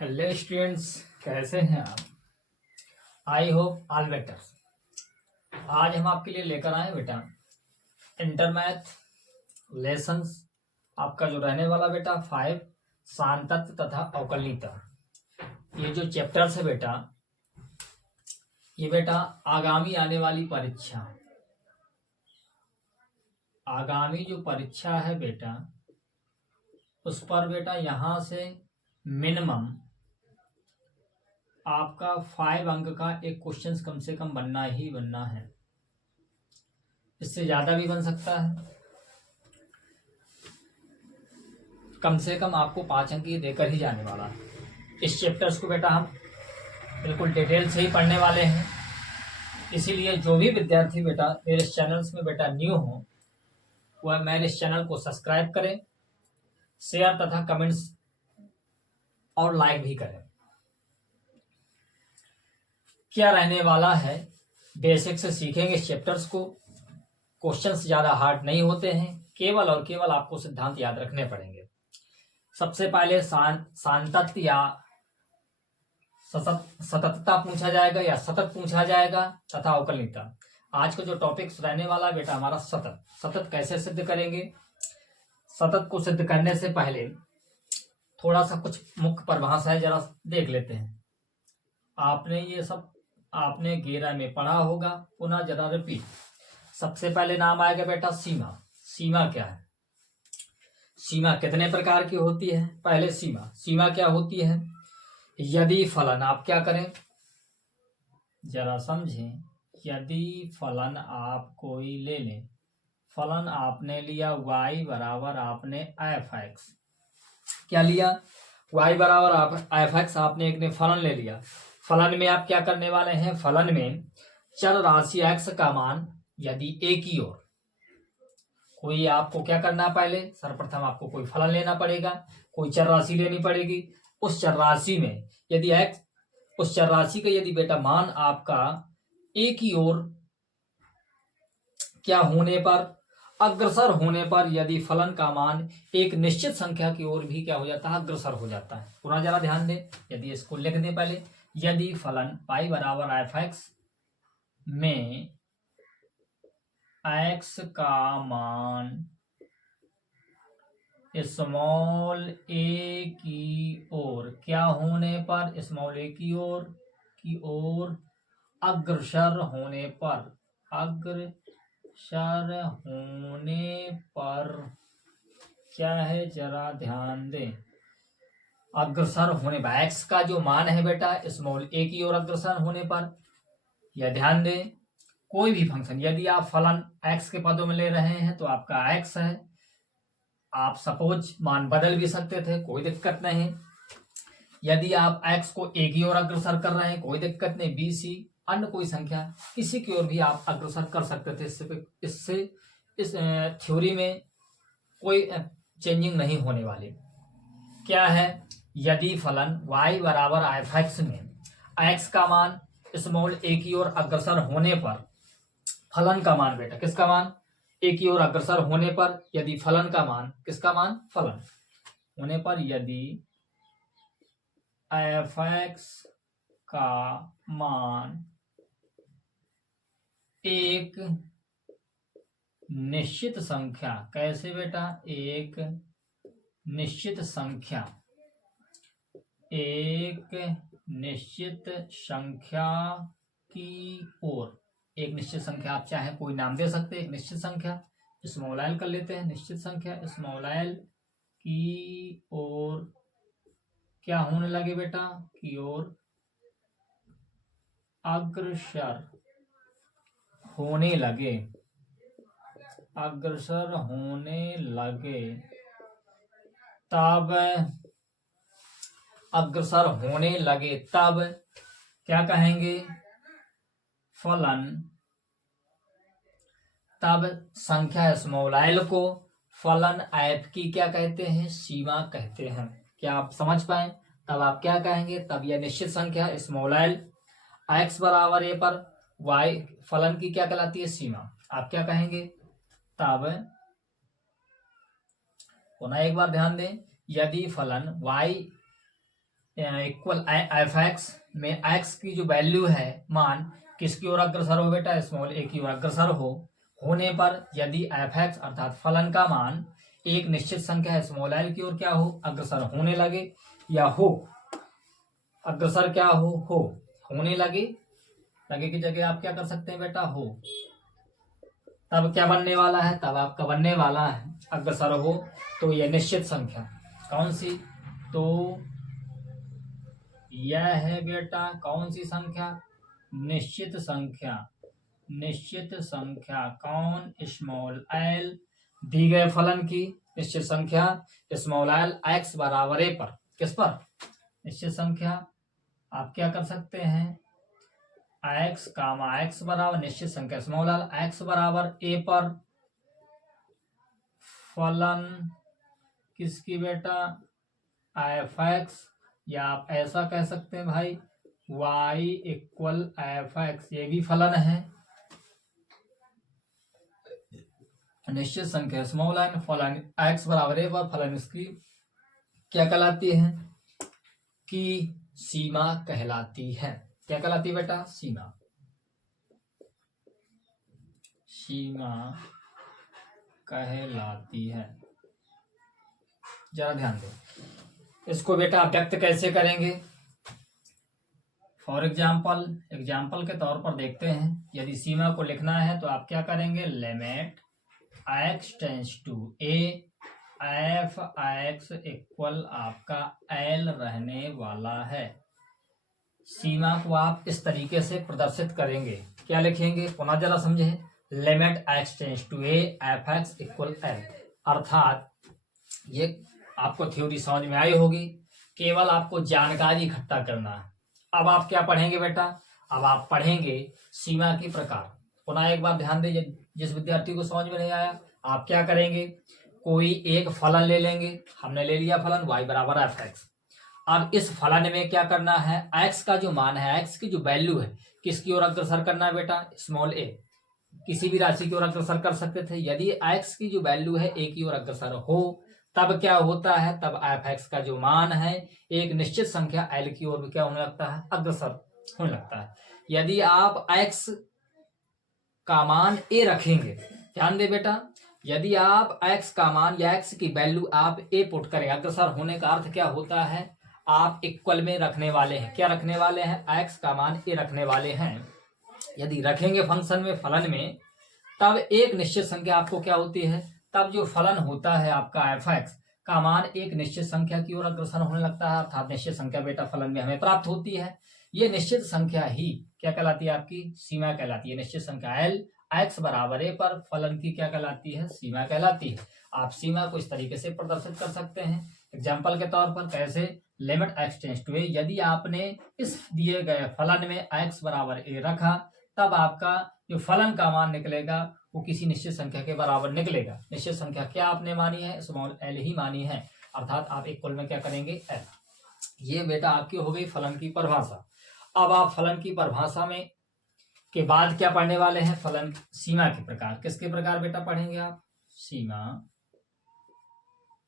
Hello students, कैसे हैं आप? I hope all better. आज हम आपके लिए लेकर आए बेटा इंटर मैथ लेसन्स। आपका जो रहने वाला बेटा 5 सांतत्व तथा अवकलनीयता। ये जो चैप्टर्स है बेटा, ये बेटा आगामी आने वाली परीक्षा, आगामी जो परीक्षा है बेटा उस पर बेटा यहाँ से मिनिमम आपका 5 अंक का एक क्वेश्चन कम से कम बनना ही बनना है। इससे ज्यादा भी बन सकता है। कम से कम आपको 5 अंक ये देकर ही जाने वाला है। इस चैप्टर्स को बेटा हम बिल्कुल डिटेल से ही पढ़ने वाले हैं। इसीलिए जो भी विद्यार्थी बेटा मेरे चैनल्स में बेटा न्यू हो वह मेरे इस चैनल को सब्सक्राइब करें, शेयर तथा कमेंट्स और लाइक भी करें। क्या रहने वाला है, बेसिक से सीखेंगे इस चैप्टर्स को। क्वेश्चंस ज्यादा हार्ड नहीं होते हैं, केवल और केवल आपको सिद्धांत याद रखने पड़ेंगे। सबसे पहले सांतत्य या सततता पूछा जाएगा या सतत पूछा जाएगा तथा अवकलनीयता। आज का जो टॉपिक रहने वाला बेटा हमारा सतत। सतत कैसे सिद्ध करेंगे? सतत को सिद्ध करने से पहले थोड़ा सा कुछ मुख्य परिभाषाएं जरा देख लेते हैं। आपने ये सब आपने 11 में पढ़ा होगा, पुनः जरा रिपीट। सबसे पहले नाम आएगा बेटा सीमा। सीमा क्या है? सीमा कितने प्रकार की होती है? पहले सीमा क्या होती है? यदि फलन, आप क्या करें जरा समझें। यदि फलन आप कोई ले लें, फलन आपने लिया y बराबर आपने एफ एक्स। क्या लिया? y बराबर आप एफ एक्स आपने एक ने फलन ले लिया। फलन में आप क्या करने वाले हैं? फलन में चर राशि x का मान यदि एक ही ओर कोई, आपको क्या करना पहले सर्वप्रथम आपको कोई फलन लेना पड़ेगा, कोई चर राशि लेनी पड़ेगी। उस चर राशि में यदि x, उस चर राशि का यदि बेटा मान आपका एक ही ओर क्या होने पर, अग्रसर होने पर, यदि फलन का मान एक निश्चित संख्या की ओर भी क्या हो जाता है? अग्रसर हो जाता है। पुनः जरा ध्यान दें, यदि इसको लिख दें पहले। यदि फलन पाई बराबर एफ एक्स में एक्स का मान स्मॉल ए की ओर क्या होने पर, स्मॉल ए की ओर अग्रसर होने पर, अग्रसर होने पर क्या है जरा ध्यान दें। अग्रसर होने पर एक्स का जो मान है बेटा स्मॉल ए की ओर अग्रसर होने पर, यह ध्यान दें कोई भी फंक्शन यदि आप फलन x के पदों में ले रहे हैं तो आपका x है। आप सपोज मान बदल भी सकते थे, कोई दिक्कत नहीं। यदि आप x को a की ओर अग्रसर कर रहे हैं कोई दिक्कत नहीं, b c अन्य कोई संख्या किसी की ओर भी आप अग्रसर कर सकते थे। इससे इस थ्योरी में कोई चेंजिंग नहीं होने वाली। क्या है? यदि फलन y बराबर एफ एक्स में x का मान स्मॉल ए की ओर अग्रसर होने पर, फलन का मान बेटा किसका मान? ए की ओर अग्रसर होने पर, यदि फलन का मान, किसका मान? फलन होने पर, यदि एफ एक्स का मान एक निश्चित संख्या, कैसे बेटा? एक निश्चित संख्या, एक निश्चित संख्या की ओर, एक निश्चित संख्या आप चाहे कोई नाम दे सकते हैं। एक निश्चित संख्या स्मॉल एल कर लेते हैं, निश्चित संख्या स्मॉल एल की ओर क्या होने लगे बेटा? की ओर अग्रसर होने लगे, अग्रसर होने लगे। तब अग्रसर होने लगे तब क्या कहेंगे? फलन, तब संख्या स्मॉल एल को फलन एफ की क्या कहते हैं? सीमा कहते हैं। क्या आप समझ पाए? तब आप क्या कहेंगे? तब यह निश्चित संख्या स्मॉल एल एक्स बराबर ए पर वाई फलन की क्या कहलाती है? सीमा। आप क्या कहेंगे? तब पुनः एक बार ध्यान दें, यदि फलन y इक्वल एफ एक्स में एक्स की जो वैल्यू है मान किसकी ओर अग्रसर हो बेटा, स्मॉल ए की ओर अग्रसर होने पर यदि एफ एक्स अर्थात फलन का मान एक निश्चित संख्या है स्मॉल एल की ओर क्या हो, अग्रसर होने लगे या हो, अग्रसर क्या हो होने लगे की जगह आप क्या कर सकते हैं बेटा हो, तब क्या बनने वाला है, तब आपका बनने वाला है अग्रसर हो तो यह निश्चित संख्या कौन सी, तो यह है बेटा कौन सी संख्या, निश्चित संख्या, निश्चित संख्या कौन, स्मॉल एल, दी गए फलन की निश्चित संख्या स्मॉल एल एक्स बराबर ए पर, किस पर, निश्चित संख्या आप क्या कर सकते हैं एक्स कामा एक्स बराबर निश्चित संख्या स्मॉल एल एक्स बराबर ए पर फलन किसकी बेटा एफ एक्स, या आप ऐसा कह सकते हैं भाई y इक्वल एफ एक्स, ये भी फलन है निश्चित संख्या स्मॉल एन, फलन x बराबर ए पर फलन इसकी क्या कहलाती है कि सीमा कहलाती है, क्या कहलाती है बेटा, सीमा, सीमा कहलाती है। जरा ध्यान दो इसको बेटा आप व्यक्त कैसे करेंगे, फॉर एग्जाम्पल के तौर पर देखते हैं, यदि सीमा को लिखना है तो आप क्या करेंगे, limit x tends to a f x equal आपका l रहने वाला है। सीमा को आप इस तरीके से प्रदर्शित करेंगे, क्या लिखेंगे पुनः जरा समझे, limit x tends to a f x equal l, अर्थात ये आपको थ्योरी समझ में आई होगी, केवल आपको जानकारी इकट्ठा करना है। अब आप क्या पढ़ेंगे बेटा, अब आप पढ़ेंगे सीमा की प्रकार। पुनः एक बार ध्यान दीजिए, जिस विद्यार्थी को समझ में नहीं आया आप क्या करेंगे, कोई एक फलन ले लेंगे, हमने ले लिया फलन y बराबर एफ एक्स। अब इस फलन में क्या करना है, x का जो मान है, x की जो वैल्यू है किसकी ओर अग्रसर करना है बेटा, स्मॉल a, किसी भी राशि की ओर अग्रसर कर सकते थे। यदि x की जो वैल्यू है a की ओर अग्रसर हो तब क्या होता है, तब एफ एक्स का जो मान है एक निश्चित संख्या l की ओर क्या होने लगता है, अग्रसर होने लगता है। यदि आप x का मान a रखेंगे, ध्यान दे बेटा, यदि आप x का मान या x की वैल्यू आप a पुट करें, अग्रसर होने का अर्थ क्या होता है, आप इक्वल में रखने वाले हैं, क्या रखने वाले हैं, x का मान a रखने वाले हैं। यदि रखेंगे फंक्शन में फलन में तब एक निश्चित संख्या आपको क्या होती है, तब जो फलन होता है आपका एफ एक्स का मान एक निश्चित संख्या की ओर अग्रसर होने लगता है, अर्थात निश्चित संख्या बेटा फलन में हमें प्राप्त होती है। ये निश्चित संख्या ही क्या कहलाती है, आपकी सीमा कहलाती है। निश्चित संख्या एल एक्स बराबर ए पर फलन की क्या कहलाती है, सीमा कहलाती है। आप सीमा को इस तरीके से प्रदर्शित कर सकते हैं एग्जाम्पल के तौर पर, कैसे, लिमिट एक्स टेंस टू ए, यदि आपने इस दिए गए फलन में एक्स बराबर ए रखा तब आपका जो फलन का मान निकलेगा वो किसी निश्चित संख्या के बराबर निकलेगा। निश्चित संख्या क्या आपने मानी है, स्मॉल एल ही मानी है, अर्थात आप इक्वल में क्या करेंगे, एल। ये बेटा आपकी हो गई फलन की परिभाषा। अब आप फलन की परिभाषा में के बाद क्या पढ़ने वाले हैं, फलन सीमा के प्रकार। किसके प्रकार बेटा पढ़ेंगे आप, सीमा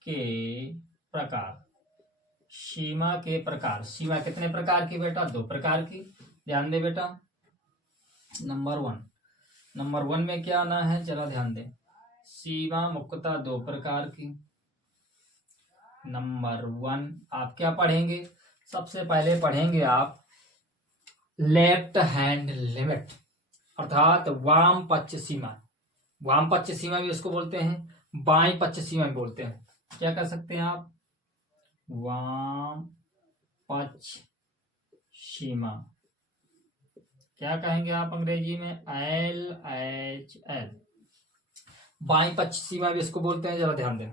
के प्रकार। सीमा के प्रकार, सीमा कितने प्रकार की बेटा, दो प्रकार की, ध्यान दे बेटा। नंबर वन में क्या आना है, जरा ध्यान दें, सीमा मुख्यतः दो प्रकार की। नंबर वन आप क्या पढ़ेंगे, सबसे पहले पढ़ेंगे आप लेफ्ट हैंड लिमिट, अर्थात वाम पक्ष सीमा। वाम पक्ष सीमा भी इसको बोलते हैं, बाएं पक्ष सीमा भी बोलते हैं। क्या कर सकते हैं आप, वाम पक्ष सीमा, क्या कहेंगे आप अंग्रेजी में, LHL, बाईं पक्ष सीमा भी इसको बोलते हैं। जरा ध्यान दें,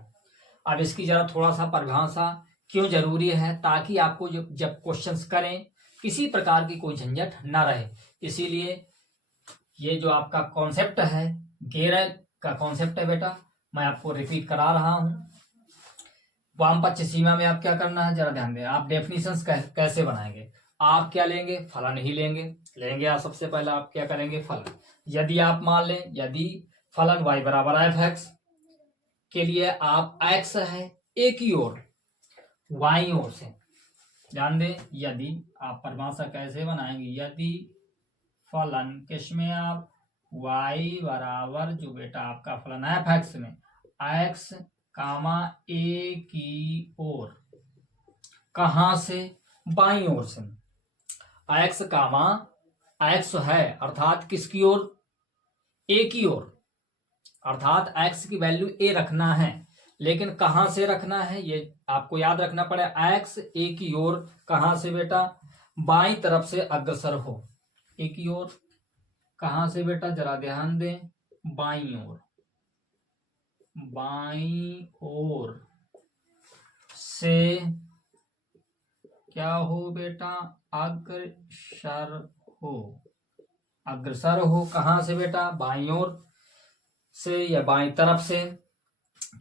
अब इसकी जरा थोड़ा सा परिभाषा क्यों जरूरी है, ताकि आपको जब क्वेश्चंस करें किसी प्रकार की कोई झंझट ना रहे। इसीलिए ये जो आपका कॉन्सेप्ट है, गेरल का कॉन्सेप्ट है बेटा, मैं आपको रिपीट करा रहा हूं। वाम पक्ष सीमा में आप क्या करना है, जरा ध्यान दें, आप डेफिनेशंस कैसे बनाएंगे, आप क्या लेंगे, फलन ही लेंगे आप। सबसे पहले आप क्या करेंगे, फलन। यदि आप मान लें, यदि फलन y बराबर एफ एक्स के लिए आप x है ए की ओर, y ओर से, ध्यान दें, यदि आप परिभाषा कैसे बनाएंगे, यदि फलन किसमें आप y बराबर जो बेटा आपका फलन है f में x कामा a की ओर, कहां से, बाई ओर से, x कामा x है अर्थात किसकी ओर, a की ओर, अर्थात x की वैल्यू a रखना है, लेकिन कहां से रखना है ये आपको याद रखना पड़ेगा। x a की ओर कहां से बेटा, बाई तरफ से अग्रसर हो, a की ओर कहां से बेटा, जरा ध्यान दें, बाई ओर, बाई ओर से क्या हो बेटा, अग्रसर हो, अग्रसर हो, कहां से बेटा, बाई ओर से या बाई तरफ से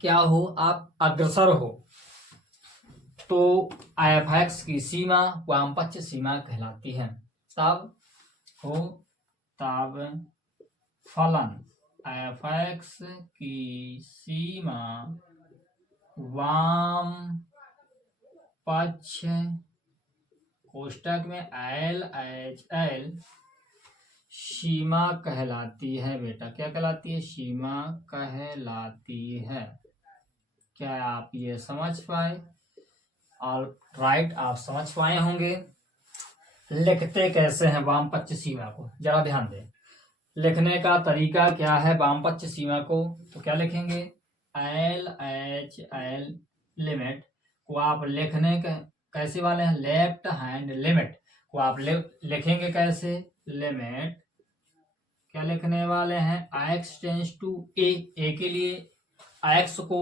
क्या हो, आप अग्रसर हो, तो f की सीमा वामपक्ष सीमा कहलाती है। तब हो, तब फलन f की सीमा वाम पक्ष कोष्टक में LHL सीमा कहलाती है बेटा। क्या कहलाती है, सीमा कहलाती है। क्या आप ये समझ पाए? ऑल राइट, आप समझ पाए होंगे। लिखते कैसे हैं वाम पक्ष सीमा को, जरा ध्यान दें। लिखने का तरीका क्या है वाम पक्ष सीमा को, तो क्या लिखेंगे, LHL लिमिट को आप लिखने के कैसे वाले हैं, लेफ्ट हैंड लिमिट को आप लिखेंगे कैसे, लिमिट क्या लिखने वाले हैं, x टेंस टू a के लिए x को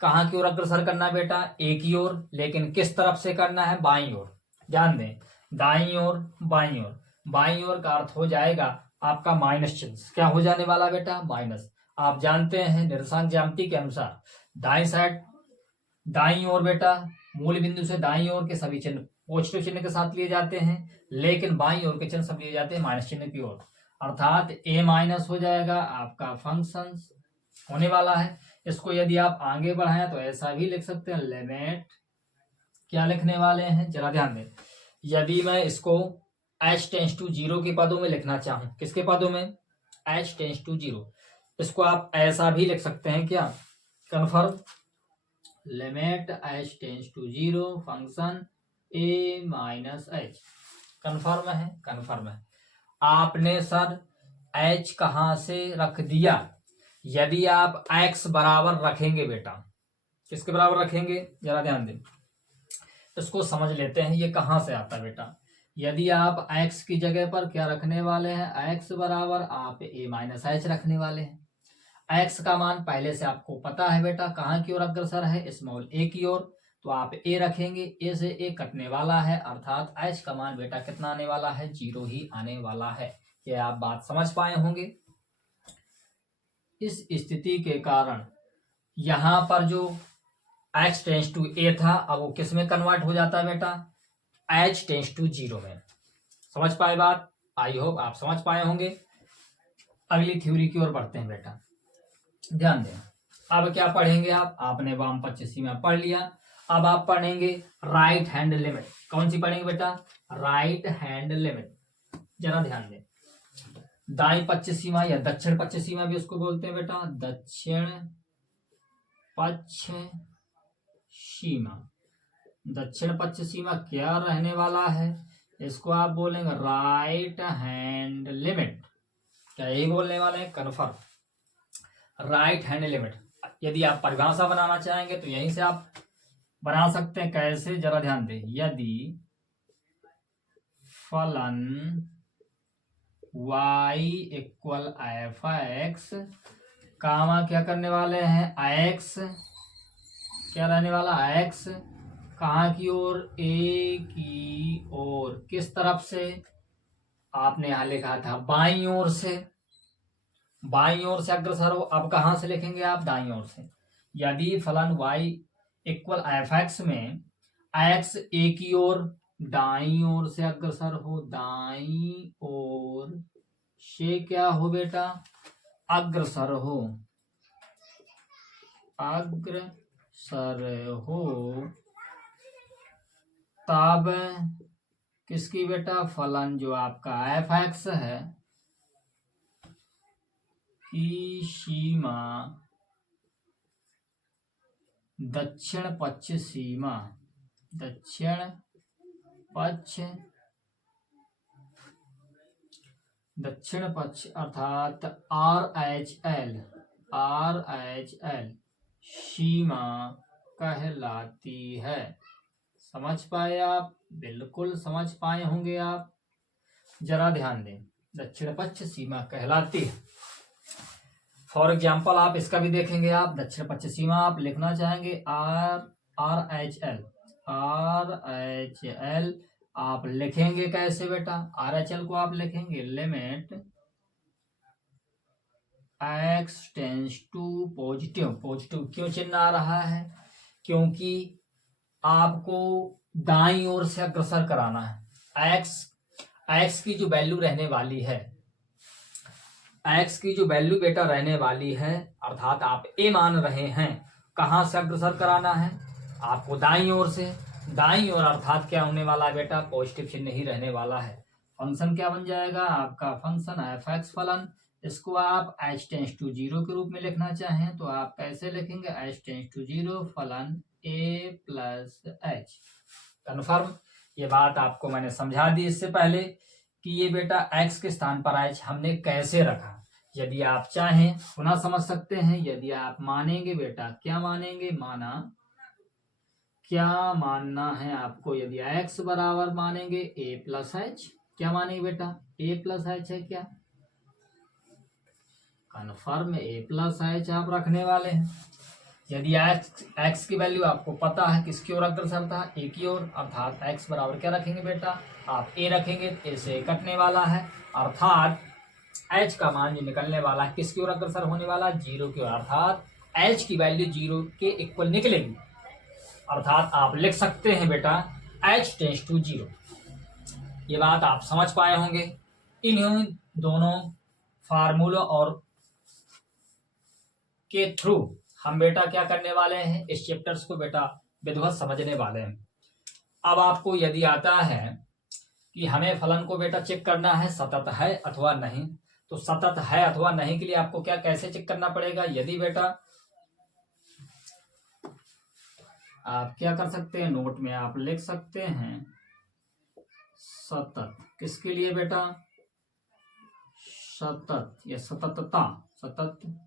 कहां की ओर अग्रसर करना बेटा, a की ओर, लेकिन किस तरफ से करना है, बाईं ओर। ध्यान दें, दाईं ओर, बाईं ओर। बाईं ओर का अर्थ हो जाएगा आपका माइनस चिन्ह, क्या हो जाने वाला बेटा, माइनस। आप जानते हैं निर्देशांक ज्यामिति के अनुसार दाईं साइड, दाईं ओर बेटा मूल बिंदु से दाईं ओर के सभी चिन्ह पॉजिटिव चिन्ह के साथ लिए जाते हैं, लेकिन बाईं ओर के चिन्ह सब लिए जाते हैं माइनस चिन्ह की ओर, अर्थात a माइनस हो जाएगा आपका फंक्शन होने वाला है। इसको यदि आप आगे बढ़ाएं तो ऐसा भी लिख सकते हैं, लिमिट क्या लिखने वाले हैं, जरा ध्यान दें। यदि मैं इसको h टेंस टू 0 के पदों में लिखना चाहूं, किसके पदों में, h टेंस टू 0, इसको आप ऐसा भी लिख सकते हैं, क्या, confirm, limit h tends to 0 function a minus h, confirm है, कन्फर्म है। आपने सर h कहां से रख दिया, यदि आप x बराबर रखेंगे बेटा, किसके बराबर रखेंगे, जरा ध्यान दें, इसको समझ लेते हैं ये कहां से आता है बेटा। यदि आप x की जगह पर क्या रखने वाले हैं, x बराबर आप a माइनस h रखने वाले हैं। x का मान पहले से आपको पता है बेटा, कहां की ओर अग्रसर है, स्मॉल a की ओर, तो आप a रखेंगे, a से a कटने वाला है, अर्थात h का मान बेटा कितना आने वाला है, 0 ही आने वाला है। ये आप बात समझ पाए होंगे। इस स्थिति के कारण यहां पर जो h टेंस टू a था, अब वो किस में कन्वर्ट हो जाता है बेटा, h टेंस टू 0 में। समझ पाए बात, आई होप आप समझ पाए होंगे। अगली थ्योरी की ओर बढ़ते हैं बेटा, ध्यान दें। अब क्या पढ़ेंगे आप, आपने वाम पक्ष सीमा पढ़ लिया, अब आप पढ़ेंगे राइट हैंड लिमिट। कौन सी पढ़ेंगे बेटा, राइट हैंड लिमिट, जरा ध्यान दें। दाई पक्ष सीमा या दक्षिण पक्ष सीमा भी उसको बोलते हैं बेटा, दक्षिण पक्ष सीमा। दक्षिण पक्ष सीमा क्या रहने वाला है, इसको आप बोलेंगे राइट हैंड लिमिट। क्या यही बोलने वाले हैं, कन्फर्म, राइट हैंड लिमिट। यदि आप परिभाषा बनाना चाहेंगे तो यहीं से आप बना सकते हैं, कैसे, जरा ध्यान दें। यदि फलन y इक्वल f(x), कामा क्या करने वाले हैं, x क्या रहने वाला, x कहाँ की ओर, a की ओर, किस तरफ से, आपने यहां लिखा था बाईं ओर से, बाईं ओर से अग्रसर हो। अब कहां से लिखेंगे आप, दाईं ओर से। यदि फलन y इक्वल f(x) में x a की ओर दाईं ओर से अग्रसर हो, दाईं ओर से क्या हो बेटा, अग्रसर हो, अग्रसर हो, तब किसकी बेटा, फलन जो आपका एफ एक्स है की सीमा दक्षिण पक्ष सीमा, दक्षिण पक्ष अर्थात आर एच एल सीमा कहलाती है। समझ पाए आप? बिल्कुल समझ पाए होंगे आप। जरा ध्यान दें, दक्षिण पक्ष सीमा कहलाती है। फॉर एग्जाम्पल आप इसका भी देखेंगे, आप दक्षिण पक्ष सीमा आप लिखना चाहेंगे आर एच एल आप लिखेंगे कैसे बेटा, आर एच एल को आप लिखेंगे limit x tends to positive. Positive क्यों चिन्ह आ रहा है, क्योंकि आपको दाईं ओर से अग्रसर कराना है। एक्स की जो वैल्यू रहने वाली है, एक्स की जो वैल्यू बेटा रहने वाली है, अर्थात आप ए मान रहे हैं, कहां से अग्रसर कराना है आपको, दाईं ओर से। दाईं ओर अर्थात क्या होने वाला है बेटा, पॉजिटिव चिन्ह ही रहने वाला है। फंक्शन क्या बन जाएगा आपका, फंक्शन एफ एक्स फलन। इसको आप एच टेंस टू 0 के रूप में लिखना चाहें तो आप कैसे लिखेंगे, एच टेंस टू 0 फलन ए प्लस एच। कन्फर्म? ये बात आपको मैंने समझा दी इससे पहले कि ये बेटा x के स्थान पर एच हमने कैसे रखा। यदि आप चाहें पुनः समझ सकते हैं, यदि आप मानेंगे बेटा, क्या मानेंगे, क्या मानना है आपको, यदि x बराबर मानेंगे a प्लस एच, क्या मानेंगे बेटा, a प्लस एच है क्या, कन्फर्म a प्लस एच आप रखने वाले हैं। यदि x की वैल्यू आपको पता है किसकी ओर अग्रसर था, a की ओर, अर्थात x बराबर क्या रखेंगे बेटा, आप a रखेंगे, a से कटने वाला है, अर्थात h का मान जो निकलने वाला है किसकी ओर अग्रसर होने वाला है, 0 की ओर, अर्थात h की वैल्यू 0 के इक्वल निकलेगी। अर्थात आप लिख सकते हैं बेटा h टेंस टू 0। ये बात आप समझ पाए होंगे। इन्हीं दोनों फार्मूला और के थ्रू हम बेटा क्या करने वाले हैं, इस चैप्टर्स को बेटा विधिवत समझने वाले हैं। अब आपको यदि आता है कि हमें फलन को बेटा चेक करना है सतत है अथवा नहीं, तो सतत है अथवा नहीं के लिए आपको क्या कैसे चेक करना पड़ेगा, यदि बेटा आप क्या कर सकते हैं, नोट में आप लिख सकते हैं सतत, किसके लिए बेटा, सतत या सततता, सततता।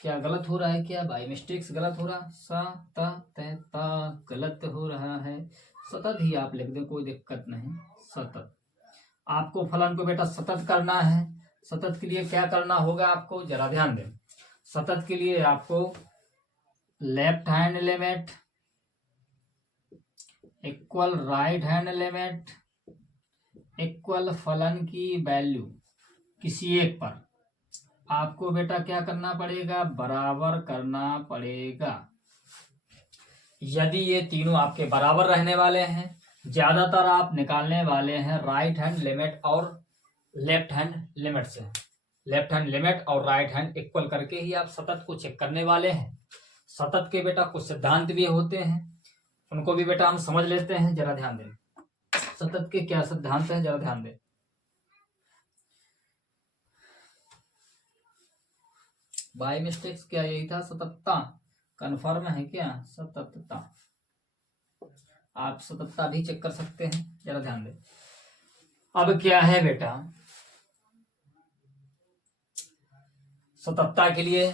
क्या गलत हो रहा है, क्या बाय मिस्टेक्स गलत हो रहा, सततता गलत हो रहा है, सतत ही आप लिख दें, कोई दिक्कत नहीं। सतत आपको फलन को बेटा सतत करना है। सतत के लिए क्या करना होगा आपको, जरा ध्यान दें। सतत के लिए आपको left hand limit equal right hand limit equal फलन की वैल्यू किसी एक पर आपको बेटा क्या करना पड़ेगा, बराबर करना पड़ेगा। यदि ये तीनों आपके बराबर रहने वाले हैं, ज्यादातर आप निकालने वाले हैं राइट हैंड लिमिट और लेफ्ट हैंड लिमिट से। लेफ्ट हैंड लिमिट और राइट हैंड इक्वल करके ही आप सतत को चेक करने वाले हैं। सतत के बेटा कुछ सिद्धांत भी होते हैं, उनको भी बेटा हम समझ लेते हैं, जरा ध्यान दें। सतत के क्या सिद्धांत हैं, जरा ध्यान दें। बाय मिस्टेक्स क्या यही था, सततता, कन्फर्म है क्या, सततता। आप सततता भी चेक कर सकते हैं, जरा ध्यान दें। अब क्या है बेटा, सततता के लिए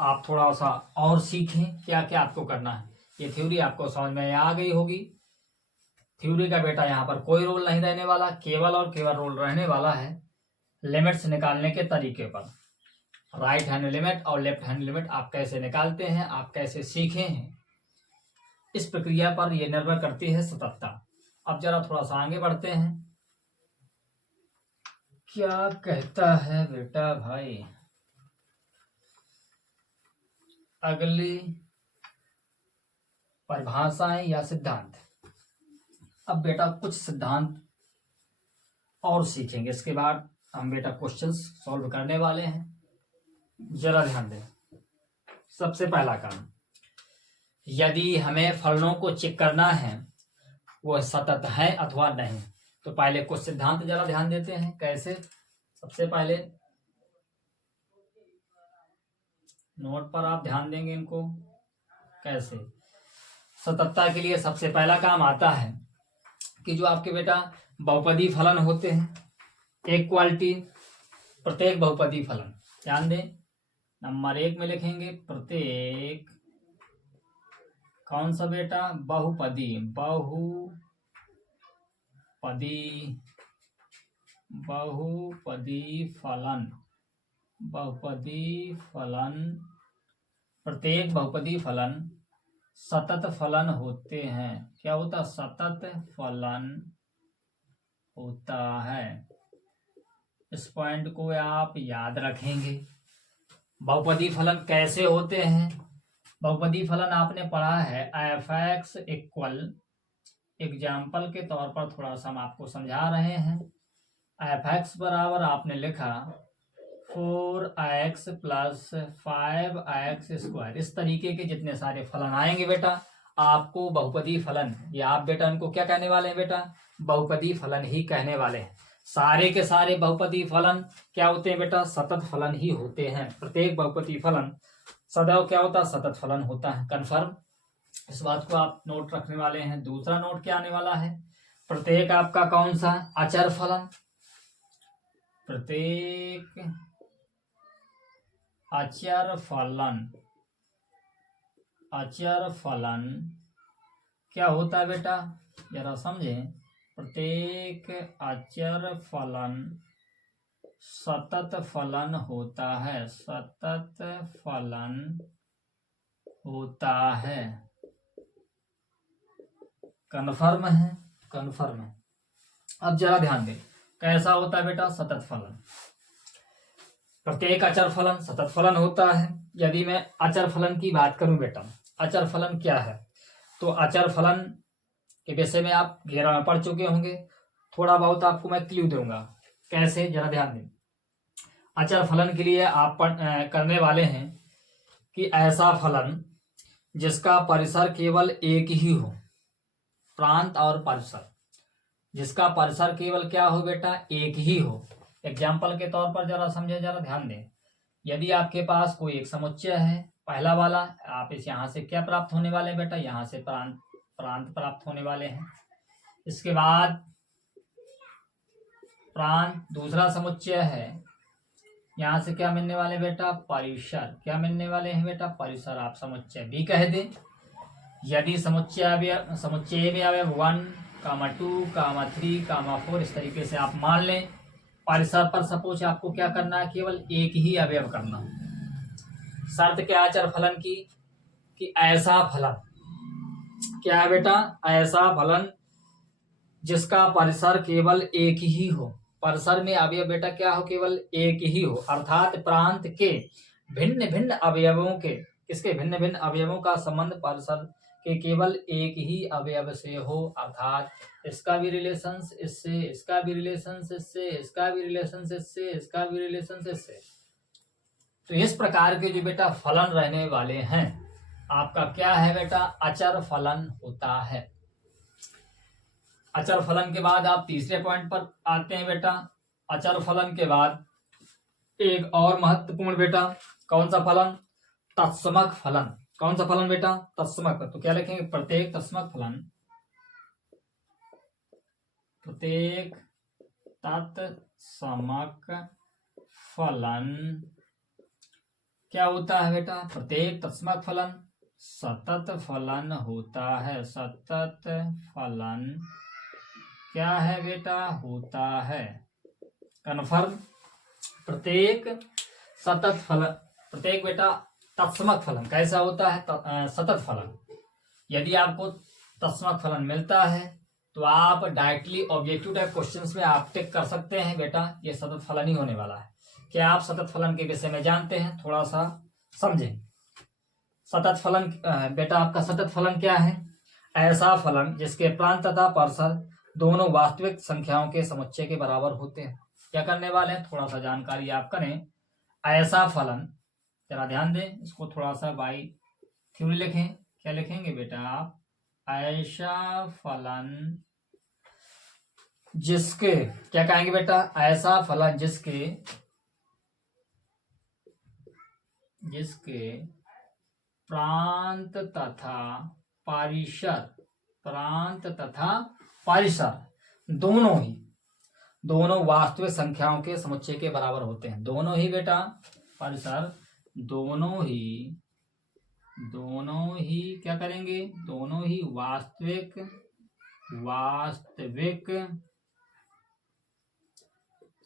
आप थोड़ा सा और सीखें क्या क्या आपको करना है। ये थ्योरी आपको समझ में आ गई होगी। थ्योरी का बेटा यहाँ पर कोई रोल नहीं रहने वाला, केवल और केवल रोल रहने वाला है लिमिट्स निकालने के तरीके पर। राइट हैंड लिमिट और लेफ्ट हैंड लिमिट आप कैसे निकालते हैं, आप कैसे सीखे हैं, इस प्रक्रिया पर यह निर्भर करती है सततता। अब जरा थोड़ा सा आगे बढ़ते हैं। क्या कहता है बेटा भाई अगली परिभाषाएं या सिद्धांत। अब बेटा कुछ सिद्धांत और सीखेंगे, इसके बाद हम बेटा क्वेश्चंस सॉल्व करने वाले हैं। जरा ध्यान दें। सबसे पहला काम, यदि हमें फलनों को चेक करना है वह सतत है अथवा नहीं, तो पहले कुछ सिद्धांत जरा ध्यान देते हैं। कैसे? सबसे पहले नोट पर आप ध्यान देंगे इनको। कैसे? सततता के लिए सबसे पहला काम आता है कि जो आपके बेटा बहुपदी फलन होते हैं, एक क्वालिटी प्रत्येक बहुपदी फलन, ध्यान दें, नंबर 1 में लिखेंगे प्रत्येक कौन सा बेटा? बहुपदी फलन, प्रत्येक बहुपदी फलन सतत फलन होते हैं। क्या होता? सतत फलन होता है। इस पॉइंट को आप याद रखेंगे। बहुपदी फलन कैसे होते हैं? बहुपदी फलन आपने पढ़ा है f(x) इक्वल, एग्जाम्पल के तौर पर थोड़ा सा हम आपको समझा रहे हैं। f(x) बराबर आपने लिखा 4x प्लस 5x²। इस तरीके के जितने सारे फलन आएंगे बेटा, आपको बहुपदी फलन, या आप बेटा इनको क्या कहने वाले हैं बेटा? बहुपदी फलन ही कहने वाले हैं। सारे के सारे बहुपदी फलन क्या होते हैं बेटा? सतत फलन ही होते हैं। प्रत्येक बहुपदी फलन सदैव क्या होता है? सतत फलन होता है। कन्फर्म? इस बात को आप नोट रखने वाले हैं। दूसरा नोट क्या आने वाला है? प्रत्येक आपका कौन सा? अचर फलन। प्रत्येक अचर फलन क्या होता है बेटा? जरा समझें। प्रत्येक अचर फलन सतत फलन होता है। सतत फलन होता है। कन्फर्म है? कन्फर्म है। अब जरा ध्यान दें, कैसा होता है बेटा सतत फलन? प्रत्येक अचर फलन सतत फलन होता है। यदि मैं अचर फलन की बात करूं बेटा, अचर फलन क्या है? तो अचर फलन के विषय में आप 11 में पढ़ चुके होंगे। थोड़ा बहुत आपको मैं क्लू दूंगा। कैसे? जरा ध्यान दें। अचर फलन के लिए आप करने वाले हैं कि ऐसा फलन जिसका परिसर केवल एक ही हो, प्रांत और परिसर, जिसका परिसर केवल क्या हो बेटा? एक ही हो। एग्जाम्पल के तौर पर जरा समझे, जरा ध्यान दें। यदि आपके पास कोई एक समुच्चय है, पहला वाला, आप इस यहाँ से क्या प्राप्त होने वाले हैं बेटा? यहाँ से प्रांत प्राप्त होने वाले हैं। इसके बाद प्रांत, दूसरा समुच्चय है, यहाँ से क्या मिलने वाले बेटा? परिसर। क्या मिलने वाले हैं बेटा? परिसर। आप समुच्चय भी कह दें। यदि समुच्चय में अवयव 1, 2, 3, 4 इस तरीके से आप मान लें। परिसर पर सपोज आपको क्या करना है? केवल एक ही अवयव करना। शर्त क्या है अचर फलन की? कि ऐसा फलन क्या है बेटा? ऐसा फलन जिसका परिसर केवल एक ही हो। परिसर में अवयव बेटा क्या हो? केवल एक ही हो। अर्थात प्रांत के भिन्न भिन्न अवयवों के, किसके भिन्न भिन्न अवयवों का संबंध परिसर के केवल एक ही अवयव से हो। अर्थात इसका भी रिलेशन इससे, इसका भी रिलेशन इससे, इसका भी रिलेशन इससे, इसका भी रिलेशन इससे। तो इस प्रकार के जो बेटा फलन रहने वाले हैं, आपका क्या है बेटा? अचर फलन होता है। अचर फलन के बाद आप तीसरे पॉइंट पर आते हैं बेटा। अचर फलन के बाद एक और महत्वपूर्ण बेटा कौन सा फलन? तत्समक फलन। कौन सा फलन बेटा? तत्समक। तो क्या लिखेंगे? प्रत्येक तत्समक फलन, प्रत्येक तत्समक फलन क्या होता है बेटा? प्रत्येक तत्समक फलन सतत फलन होता है। सतत फलन क्या है बेटा? होता है। कन्फर्म? प्रत्येक सतत फलन, प्रत्येक बेटा तत्समक फलन कैसा होता है? सतत फलन। यदि आपको तत्समक फलन मिलता है तो आप डायरेक्टली ऑब्जेक्टिव टाइप क्वेश्चंस में आप टिक कर सकते हैं बेटा ये सतत फलन ही होने वाला है। क्या आप सतत फलन के विषय में जानते हैं? थोड़ा सा समझें। सतत फलन बेटा आपका सतत फलन क्या है? ऐसा फलन जिसके प्रांत तथा परिसर दोनों वास्तविक संख्याओं के समुच्चय के बराबर होते हैं। क्या करने वाले हैं? थोड़ा सा जानकारी आप करें। ऐसा फलन, जरा ध्यान दें, इसको थोड़ा सा बाई थ्योरी लिखें क्या लिखेंगे बेटा आप, ऐसा फलन जिसके, क्या कहेंगे बेटा, ऐसा फलन जिसके प्रांत तथा पारिसर, प्रांत तथा पारिसर दोनों वास्तविक संख्याओं के समुच्चय के बराबर होते हैं। दोनों ही बेटा, पारिसर दोनों ही क्या करेंगे, दोनों ही वास्तविक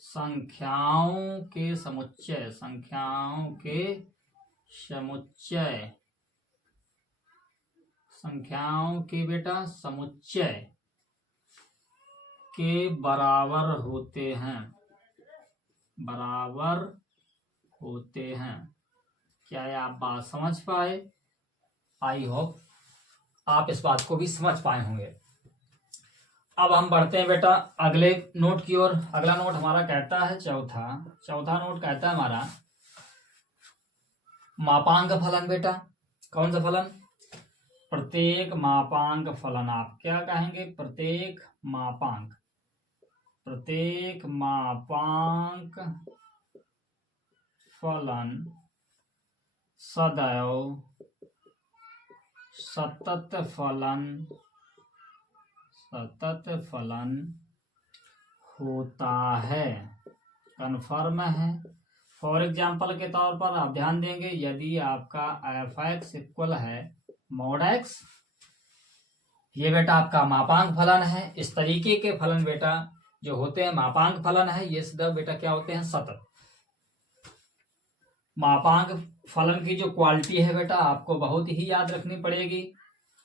संख्याओं के बेटा समुच्चय के बराबर होते हैं। क्या आप बात समझ पाए? आई होप आप इस बात को भी समझ पाए होंगे। अब हम बढ़ते हैं बेटा अगले नोट की ओर। अगला नोट हमारा कहता है चौथा नोट कहता है हमारा मापांक फलन। बेटा कौन सा फलन? प्रत्येक मापांक फलन। आप क्या कहेंगे? प्रत्येक मापांक फलन सदैव सतत फलन होता है, कन्फर्म है। फॉर एग्जाम्पल के तौर पर आप ध्यान देंगे, यदि आपका f(x) इक्वल है mod x, ये बेटा आपका मापांक फलन है। इस तरीके के फलन बेटा जो होते हैं मापांक फलन है, ये सदैव बेटा क्या होते हैं? सतत। मापांक फलन की जो क्वालिटी है बेटा आपको बहुत ही याद रखनी पड़ेगी।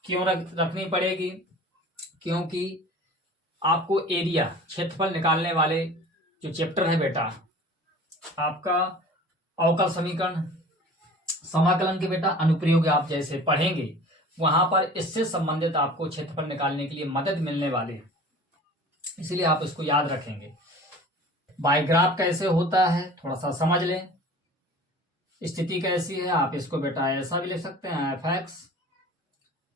क्यों रखनी पड़ेगी? क्योंकि आपको एरिया, क्षेत्रफल निकालने वाले जो चैप्टर है बेटा आपका अवकल समीकरण, समाकलन के बेटा अनुप्रयोग आप जैसे पढ़ेंगे, वहां पर इससे संबंधित आपको क्षेत्रफल निकालने के लिए मदद मिलने वाली है, इसलिए आप इसको याद रखेंगे। बायग्राफ कैसे होता है थोड़ा सा समझ लें। स्थिति कैसी है, आप इसको बेटा ऐसा भी लिख सकते हैं, f(x),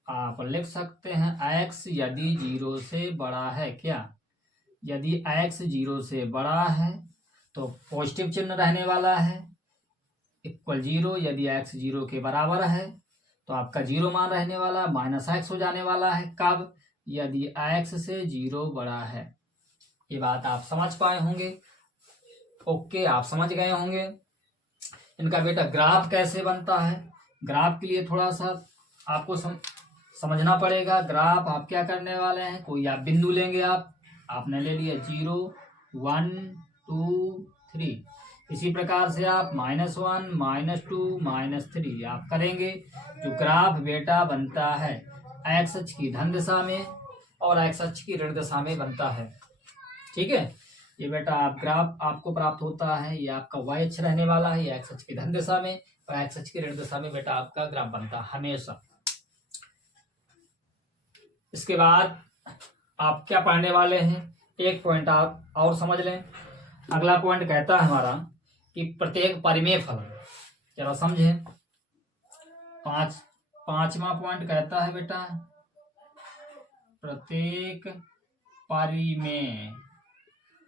आप लिख सकते हैं x यदि 0 से बड़ा है। क्या? यदि x 0 से बड़ा है तो पॉजिटिव चिन्ह रहने वाला है, इक्वल 0। यदि x 0 के बराबर है तो आपका 0 मान रहने वाला, -x हो जाने वाला है। कब? यदि x से 0 बड़ा है। ये बात आप समझ पाए होंगे। ओके, आप समझ गए होंगे। इनका बेटा ग्राफ कैसे बनता है, ग्राफ के लिए थोड़ा सा आपको समझना पड़ेगा। ग्राफ आप क्या करने वाले हैं, कोई आप बिंदु लेंगे, आपने ले लिया 0 1 2 3, इसी प्रकार से आप -1 -2 -3 आप करेंगे। जो ग्राफ बेटा बनता है x अक्ष की धन दिशा में और x अक्ष की ऋण दिशा में बनता है। ठीक है, ये बेटा आप ग्राफ आपको प्राप्त होता है, ये आपका y अक्ष रहने वाला है, ये x अक्ष की धन दिशा में और x अक्ष की ऋण दिशा में बेटा आपका ग्राफ बनता है हमेशा। इसके बाद आप क्या पढ़ने वाले हैं, एक पॉइंट आप और समझ लें। अगला पॉइंट कहता है हमारा कि प्रत्येक परिमेय फलन, जरा समझें। पांचवा पॉइंट कहता है बेटा प्रत्येक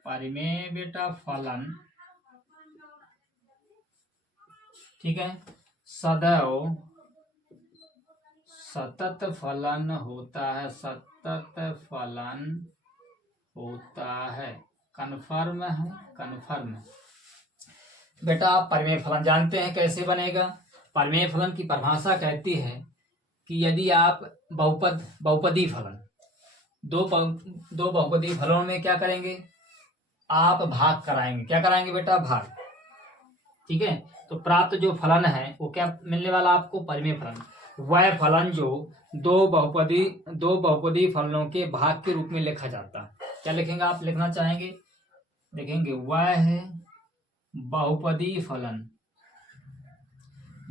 परिमेय बेटा फलन, ठीक है, सदैव सतत फलन होता है, कन्फर्म है, कन्फर्म। बेटा आप परिमेय फलन जानते हैं कैसे बनेगा। परिमेय फलन की परिभाषा कहती है कि यदि आप बहुपदी फलन, दो बहुपदी फलों में क्या करेंगे, आप भाग कराएंगे। क्या कराएंगे बेटा? भाग। ठीक है, तो प्राप्त जो फलन है वो क्या मिलने वाला आपको? परिमेय फलन। वह फलन जो दो बहुपदी फलनों के भाग के रूप में लिखा जाता है। क्या लिखेंगे आप? लिखना चाहेंगे, देखेंगे वह है बहुपदी फलन,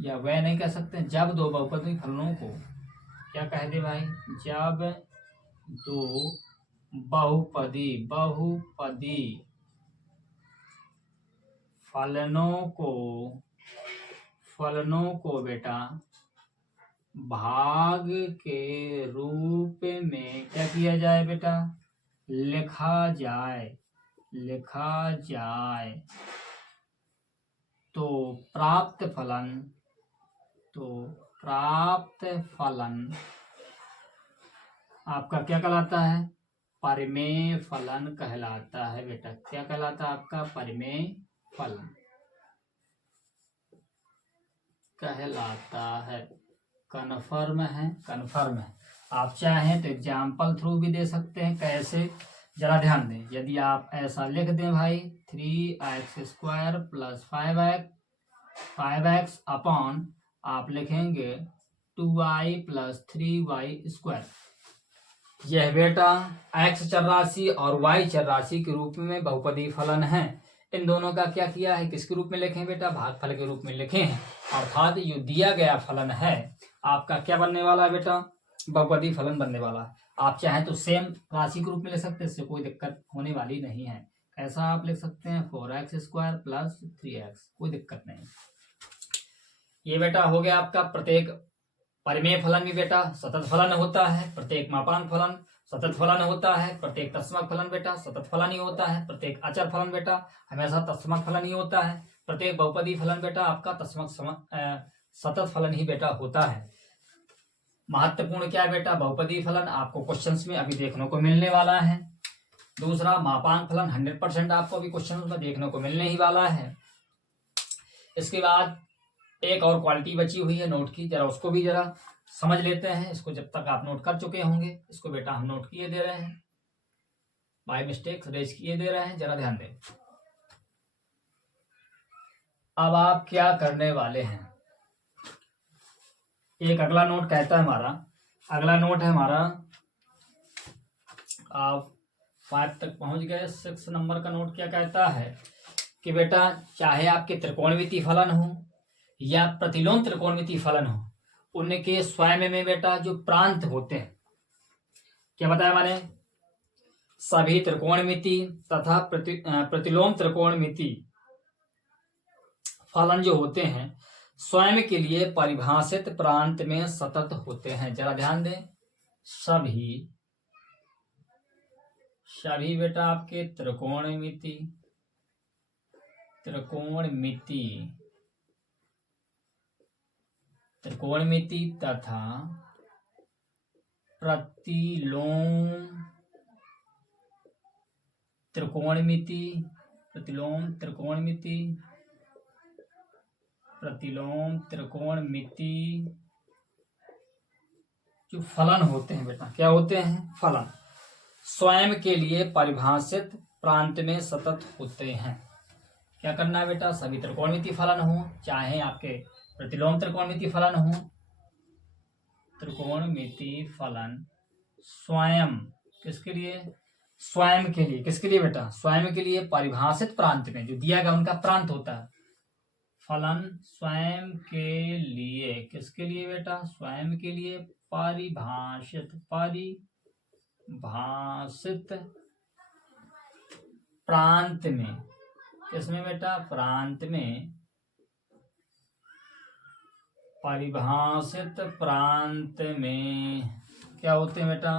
या वह नहीं कह सकते, जब दो बहुपदी फलनों को क्या कह दे भाई, जब दो बहुपदी फलनों को बेटा भाग के रूप में क्या किया जाए बेटा, लिखा जाए तो प्राप्त फलन आपका क्या कहलाता है, परिमेय फलन कहलाता है बेटा। क्या कहलाता है आपका, परिमेय फलन कहलाता है। कन्फर्म है। आप चाहें तो एग्जाम्पल थ्रू भी दे सकते हैं। कैसे, जरा ध्यान दें। यदि आप ऐसा लिख दें भाई 3x² + 5x अपॉन आप लिखेंगे 2y + 3y², यह बेटा x चर राशि और y चर राशि के रूप में बहुपदी फलन है। इन दोनों का क्या किया है, किसके रूप में लिखे बेटा, भागफल के रूप में लिखे हैं। अर्थात जो दिया गया फलन है आपका क्या बनने वाला है बेटा, बहुपदी फलन बनने वाला है। आप चाहें तो सेम राशि के रूप में लिख सकते हैं, इससे कोई दिक्कत होने वाली नहीं है। ऐसा आप लिख सकते हैं 4x² + 3x, कोई दिक्कत नहीं। ये बेटा हो गया आपका। प्रत्येक परिमेय फलन भी बेटा सतत फलन होता है, प्रत्येक मापांक फलन सतत फलन होता है, प्रत्येक तत्समक फलन बेटा सतत फलन ही होता है, प्रत्येक अचर फलन बेटा हमेशा तत्समक फलन ही होता है, प्रत्येक बहुपदी फलन बेटा आपका सतत फलन ही बेटा होता है। महत्वपूर्ण क्या है बेटा, बहुपदी फलन आपको क्वेश्चंस में अभी देखने को मिलने वाला है। दूसरा मापांक फलन 100% आपको अभी क्वेश्चंस में देखने को मिलने ही वाला है। इसके बाद एक और क्वालिटी बची हुई है नोट की, जरा उसको भी जरा समझ लेते हैं। इसको जब तक आप नोट कर चुके होंगे, इसको बेटा हम नोट किए दे रहे हैं, बाय मिस्टेक रेज किए दे रहे हैं, जरा ध्यान दें। अब आप क्या करने वाले हैं, एक अगला नोट कहता है हमारा, अगला नोट है हमारा, आप 5 तक पहुंच गए। 6 नंबर का नोट क्या कहता है कि बेटा चाहे आपके त्रिकोणमितीय फलन हो या प्रतिलोम त्रिकोणमितीय फलन हो, उनके स्वयं में बेटा जो प्रांत होते हैं, क्या बताया मैंने, सभी त्रिकोणमितीय तथा प्रतिलोम त्रिकोणमितीय फलन जो होते हैं स्वयं के लिए परिभाषित प्रांत में सतत होते हैं। जरा ध्यान दें, सभी बेटा आपके त्रिकोणमितीय तथा प्रतिलोम त्रिकोणमितीय जो फलन होते हैं बेटा, क्या होते हैं, फलन स्वयं के लिए परिभाषित प्रांत में सतत होते हैं। क्या करना है बेटा, सभी त्रिकोणमितीय फलन हो, चाहे आपके प्रतिलोम त्रिकोणमितीय फलन हो, त्रिकोणमितीय फलन स्वयं किसके लिए, स्वयं के लिए, किसके लिए बेटा, स्वयं के लिए परिभाषित प्रांत में, जो दिया गया उनका प्रांत होता है, फलन स्वयं के लिए, किसके लिए बेटा, स्वयं के लिए परिभाषित प्रांत में, किसमें बेटा, प्रांत में, परिभाषित प्रांत में क्या होते हैं बेटा,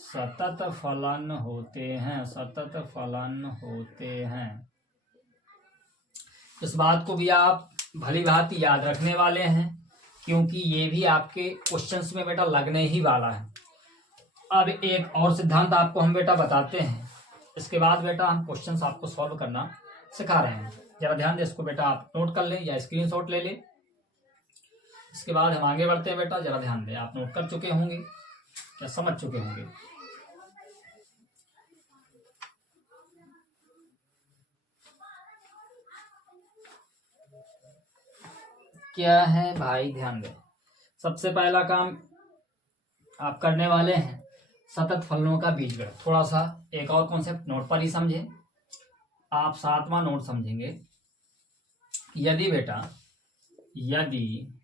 सतत फलन होते हैं। इस बात को भी आप भली भांति याद रखने वाले हैं, क्योंकि ये भी आपके क्वेश्चंस में बेटा लगने ही वाला है। अब एक और सिद्धांत आपको हम बेटा बताते हैं, इसके बाद बेटा हम क्वेश्चंस आपको सॉल्व करना सिखा रहे हैं। जरा ध्यान दें, इसको बेटा आप नोट कर लें या स्क्रीनशॉट ले लें। इसके बाद हम आगे बढ़ते हैं बेटा, जरा ध्यान दें, आप नोट कर चुके होंगे या समझ चुके होंगे। क्या है भाई, ध्यान दें। सबसे पहला काम आप करने वाले हैं सतत फलनों का बीजगणित। थोड़ा सा एक और कॉन्सेप्ट नोट पर ही समझें। आप 7वां नोट समझेंगे। यदि बेटा, यदि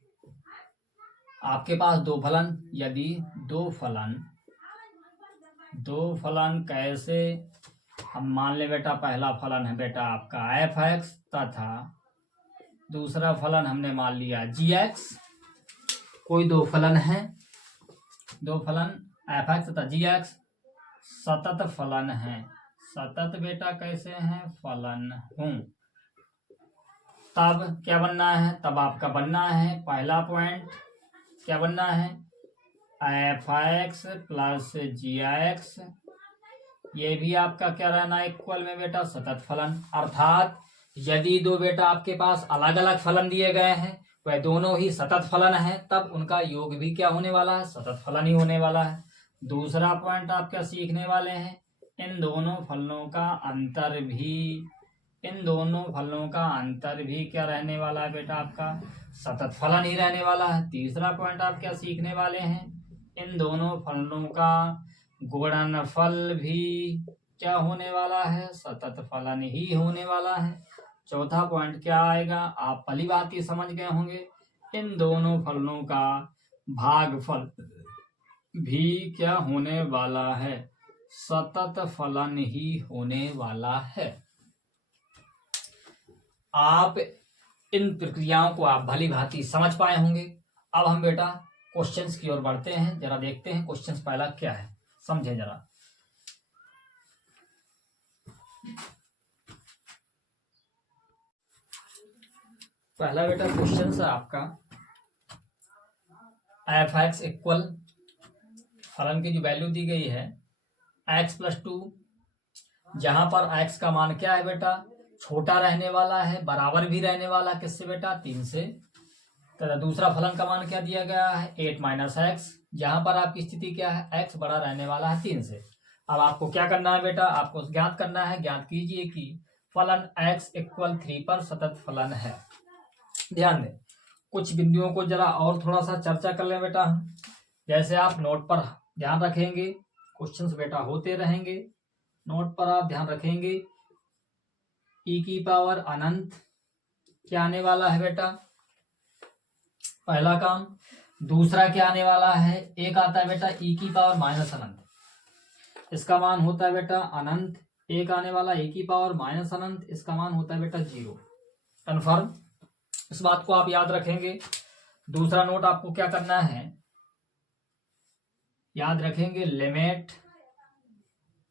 आपके पास दो फलन, यदि दो फलन कैसे, हम मान ले बेटा पहला फलन है बेटा आपका f(x) तथा दूसरा फलन हमने मान लिया g(x), कोई दो फलन है, दो फलन f(x) तथा g(x) सतत फलन है। सतत बेटा कैसे हैं? फलन हूं। तब क्या बनना है? तब आपका बनना है पहला पॉइंट क्या बनना है? f(x) प्लस g(x) ये भी आपका क्या रहना है? इक्वल में बेटा सतत फलन। अर्थात यदि दो बेटा आपके पास अलग अलग फलन दिए गए हैं, वह दोनों ही सतत फलन है, तब उनका योग भी क्या होने वाला है? सतत फलन ही होने वाला है। दूसरा पॉइंट आप क्या सीखने वाले हैं? इन दोनों फलनों का अंतर भी क्या रहने वाला है बेटा? आपका सतत फलन ही रहने वाला है। तीसरा पॉइंट आप क्या सीखने वाले हैं? इन दोनों फलनों का गुणनफल भी क्या होने वाला है? सतत फलन ही होने वाला है। चौथा पॉइंट क्या आएगा? आप भली बात ही समझ गए होंगे, इन दोनों फलनों का भागफल भी क्या होने वाला है? सतत फलन ही होने वाला है। आप इन प्रक्रियाओं को आप भली भांति समझ पाए होंगे। अब हम बेटा क्वेश्चंस की ओर बढ़ते हैं। जरा देखते हैं क्वेश्चंस पहला क्या है, समझे जरा। पहला बेटा क्वेश्चन है आपका f(x) इक्वल फलन की जो वैल्यू दी गई है x+2, जहां पर x का मान क्या है बेटा? छोटा रहने वाला है, बराबर भी रहने वाला किससे बेटा? 3 से। तथा दूसरा फलन का मान क्या दिया गया है? 8 - x, जहां पर आपकी स्थिति क्या है? x बड़ा रहने वाला है 3 से। अब आपको क्या करना है बेटा? आपको ज्ञात करना है। ज्ञात कीजिए कि फलन x = 3 पर सतत फलन है। ध्यान दें, कुछ बिंदुओं को जरा और थोड़ा सा चर्चा कर लें बेटा। जैसे आप नोट पर ध्यान रखेंगे, क्वेश्चंस बेटा होते रहेंगे, नोट पर आप ध्यान रखेंगे। e⁻ अनंत क्या आने वाला है बेटा? पहला काम। दूसरा क्या आने वाला है? एक आता है बेटा e⁻ अनंत, इसका मान होता है बेटा अनंत। एक आने वाला e⁻ अनंत, इसका मान होता है बेटा 0। कन्फर्म? इस बात को आप याद रखेंगे। दूसरा नोट आपको क्या करना है? याद रखेंगे लिमिट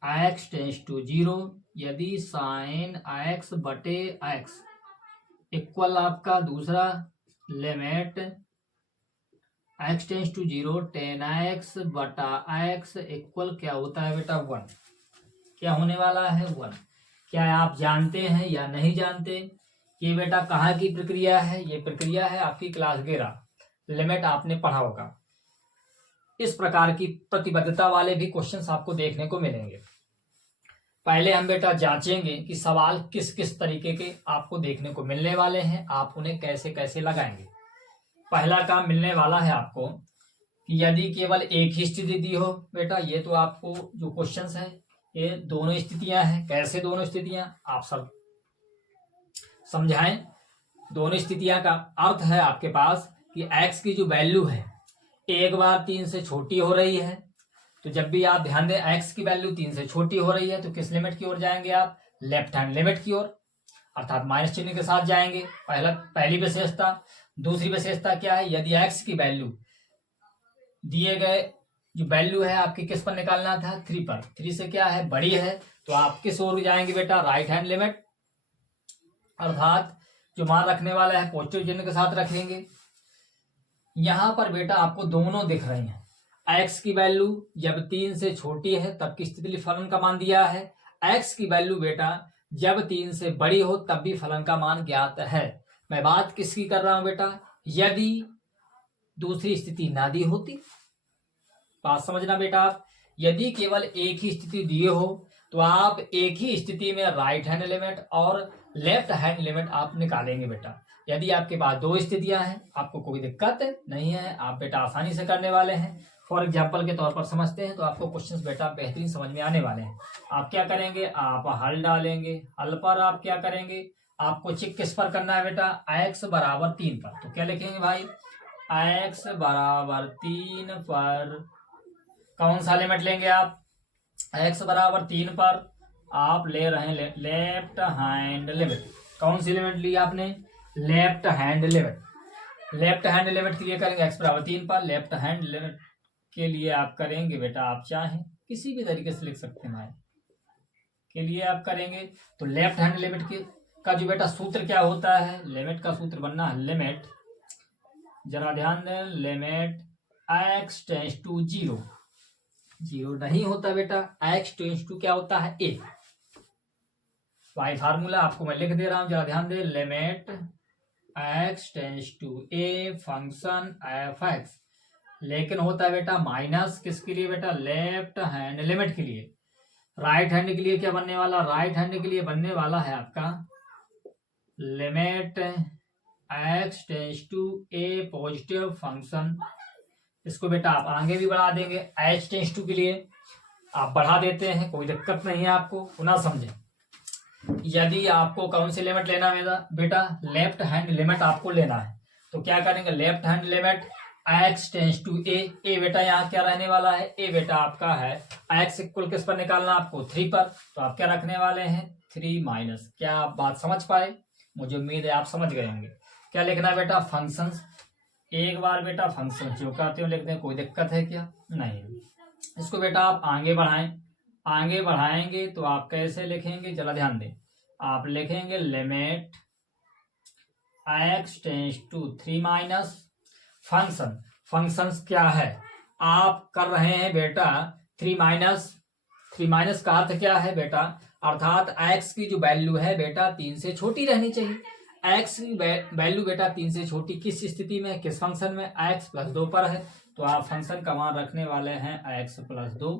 x टेंड्स टू 0 यदि sin x बटे x इक्वल आपका दूसरा limit x tends to 0 tan x बटा x इक्वल क्या होता है बेटा? 1। क्या होने वाला है? 1। क्या आप जानते हैं या नहीं जानते? ये बेटा कहाँ की प्रक्रिया है? ये प्रक्रिया है आपकी क्लास 11 लिमिट, आपने पढ़ा होगा। इस प्रकार की प्रतिबद्धता वाले भी क्वेश्चंस आपको देखने को मिलेंगे। पहले हम बेटा जांचेंगे कि सवाल किस किस तरीके के आपको देखने को मिलने वाले हैं, आप उन्हें कैसे कैसे लगाएंगे। पहला काम मिलने वाला है आपको कि यदि केवल एक ही स्थिति दी हो बेटा, ये तो आपको जो क्वेश्चंस है ये दोनों स्थितियां हैं। कैसे दोनों स्थितियां? आप सब समझाएं। दोनों स्थितियां का अर्थ है आपके पास कि x की जो वैल्यू है एक बार 3 से छोटी हो रही है, तो जब भी आप ध्यान दें x की वैल्यू 3 से छोटी हो रही है तो किस लिमिट की ओर जाएंगे आप? लेफ्ट हैंड लिमिट की ओर, अर्थात माइनस चिन्ह के साथ जाएंगे। पहली विशेषता। दूसरी विशेषता क्या है? यदि x की वैल्यू दिए गए जो वैल्यू है आपकी किस पर निकालना था? 3 पर। 3 से क्या है? बड़ी है, तो आप किस ओर जाएंगे बेटा? राइट हैंड लिमिट, अर्थात जो मान रखने वाला है पॉजिटिव चिन्ह के साथ रखेंगे। यहां पर बेटा आपको दोनों दिख रहे हैं। x की वैल्यू जब 3 से छोटी है तब की स्थिति फलन का मान दिया है। x की वैल्यू बेटा जब 3 से बड़ी हो तब भी फलन का मान ज्ञात है। मैं बात किसकी कर रहा हूं बेटा? यदि दूसरी स्थिति ना दी होती। बात समझना बेटा आप, यदि केवल एक ही स्थिति दिए हो तो आप एक ही स्थिति में राइट हैंड लिमिट और लेफ्ट हैंड लिमिट आप निकालेंगे बेटा। यदि आपके पास दो स्थितियां हैं, आपको कोई दिक्कत नहीं है, आप बेटा आसानी से करने वाले हैं। फॉर एग्जाम्पल के तौर पर समझते हैं तो आपको क्वेश्चंस बेटा बेहतरीन समझ में आने वाले हैं। आप क्या करेंगे? आप हल डालेंगे। हल पर आप क्या करेंगे? आपको चेक किस पर करना है बेटा? x = 3 पर। तो क्या लिखेंगे भाई? x = 3 पर कौन सा लिमिट लेंगे आप? x = 3 पर आप ले रहे हैं लेफ्ट हैंड लिमिट। कौन सी लिमिट ली आपने? Left hand limit. Left hand limit के लिए करेंगे x बराबर 3 पर। लेफ्ट हैंड लिमिट के लिए आप करेंगे बेटा, आप चाहें किसी भी तरीके से लिख सकते हैं भाई, के लिए आप करेंगे तो लेफ्ट हैंड लिमिट के का जो बेटा सूत्र क्या होता है, लिमिट का सूत्र बनना है लिमिट, जरा ध्यान दें, लिमिट x टेंस टू 0, 0 नहीं होता बेटा, x टेंस टू क्या होता है a। वाई फार्मूला आपको मैं लिख दे रहा हूं, जरा ध्यान दें, limit x tends to a function f x, लेकिन होता है बेटा माइनस किसके लिए बेटा, लेफ्ट हैंड लिमिट के लिए। राइट हैंड के लिए क्या बनने वाला, राइट हैंड के लिए बनने वाला है आपका limit x tends to a positive function. इसको बेटा आप आगे भी बढ़ा देंगे, h टेंस टू के लिए आप बढ़ा देते हैं, कोई दिक्कत नहीं है आपको, पुनः समझें। यदि आपको कौन सी लिमिट लेना है बेटा, लेफ्ट हैंड लिमिट आपको लेना है, तो क्या करेंगे, left hand limit x tends to a बेटा यहाँ क्या रहने वाला है, a बेटा आपका है x इक्वल किस पर निकालना आपको 3 पर, तो आप क्या रखने वाले हैं 3 माइनस। क्या आप बात समझ पाए, मुझे उम्मीद है आप समझ गए होंगे। क्या लिखना है बेटा, फंक्शंस, एक बार बेटा फंक्शन जो कहते हो लिखते हैं, कोई दिक्कत है क्या, नहीं। इसको बेटा आप आगे बढ़ाएं, आगे बढ़ाएंगे तो आप कैसे लिखेंगे, जरा ध्यान दें, आप लिखेंगे limit x tends to 3 minus function, functions क्या है आप कर रहे हैं बेटा 3 माइनस, 3 माइनस का अर्थ क्या है बेटा, अर्थात x की जो वैल्यू है बेटा 3 से छोटी रहनी चाहिए। x की वैल्यू बेटा 3 से छोटी किस स्थिति में, किस फंक्शन में, x प्लस 2 पर है, तो आप फंक्शन का मान रखने वाले हैं x प्लस 2,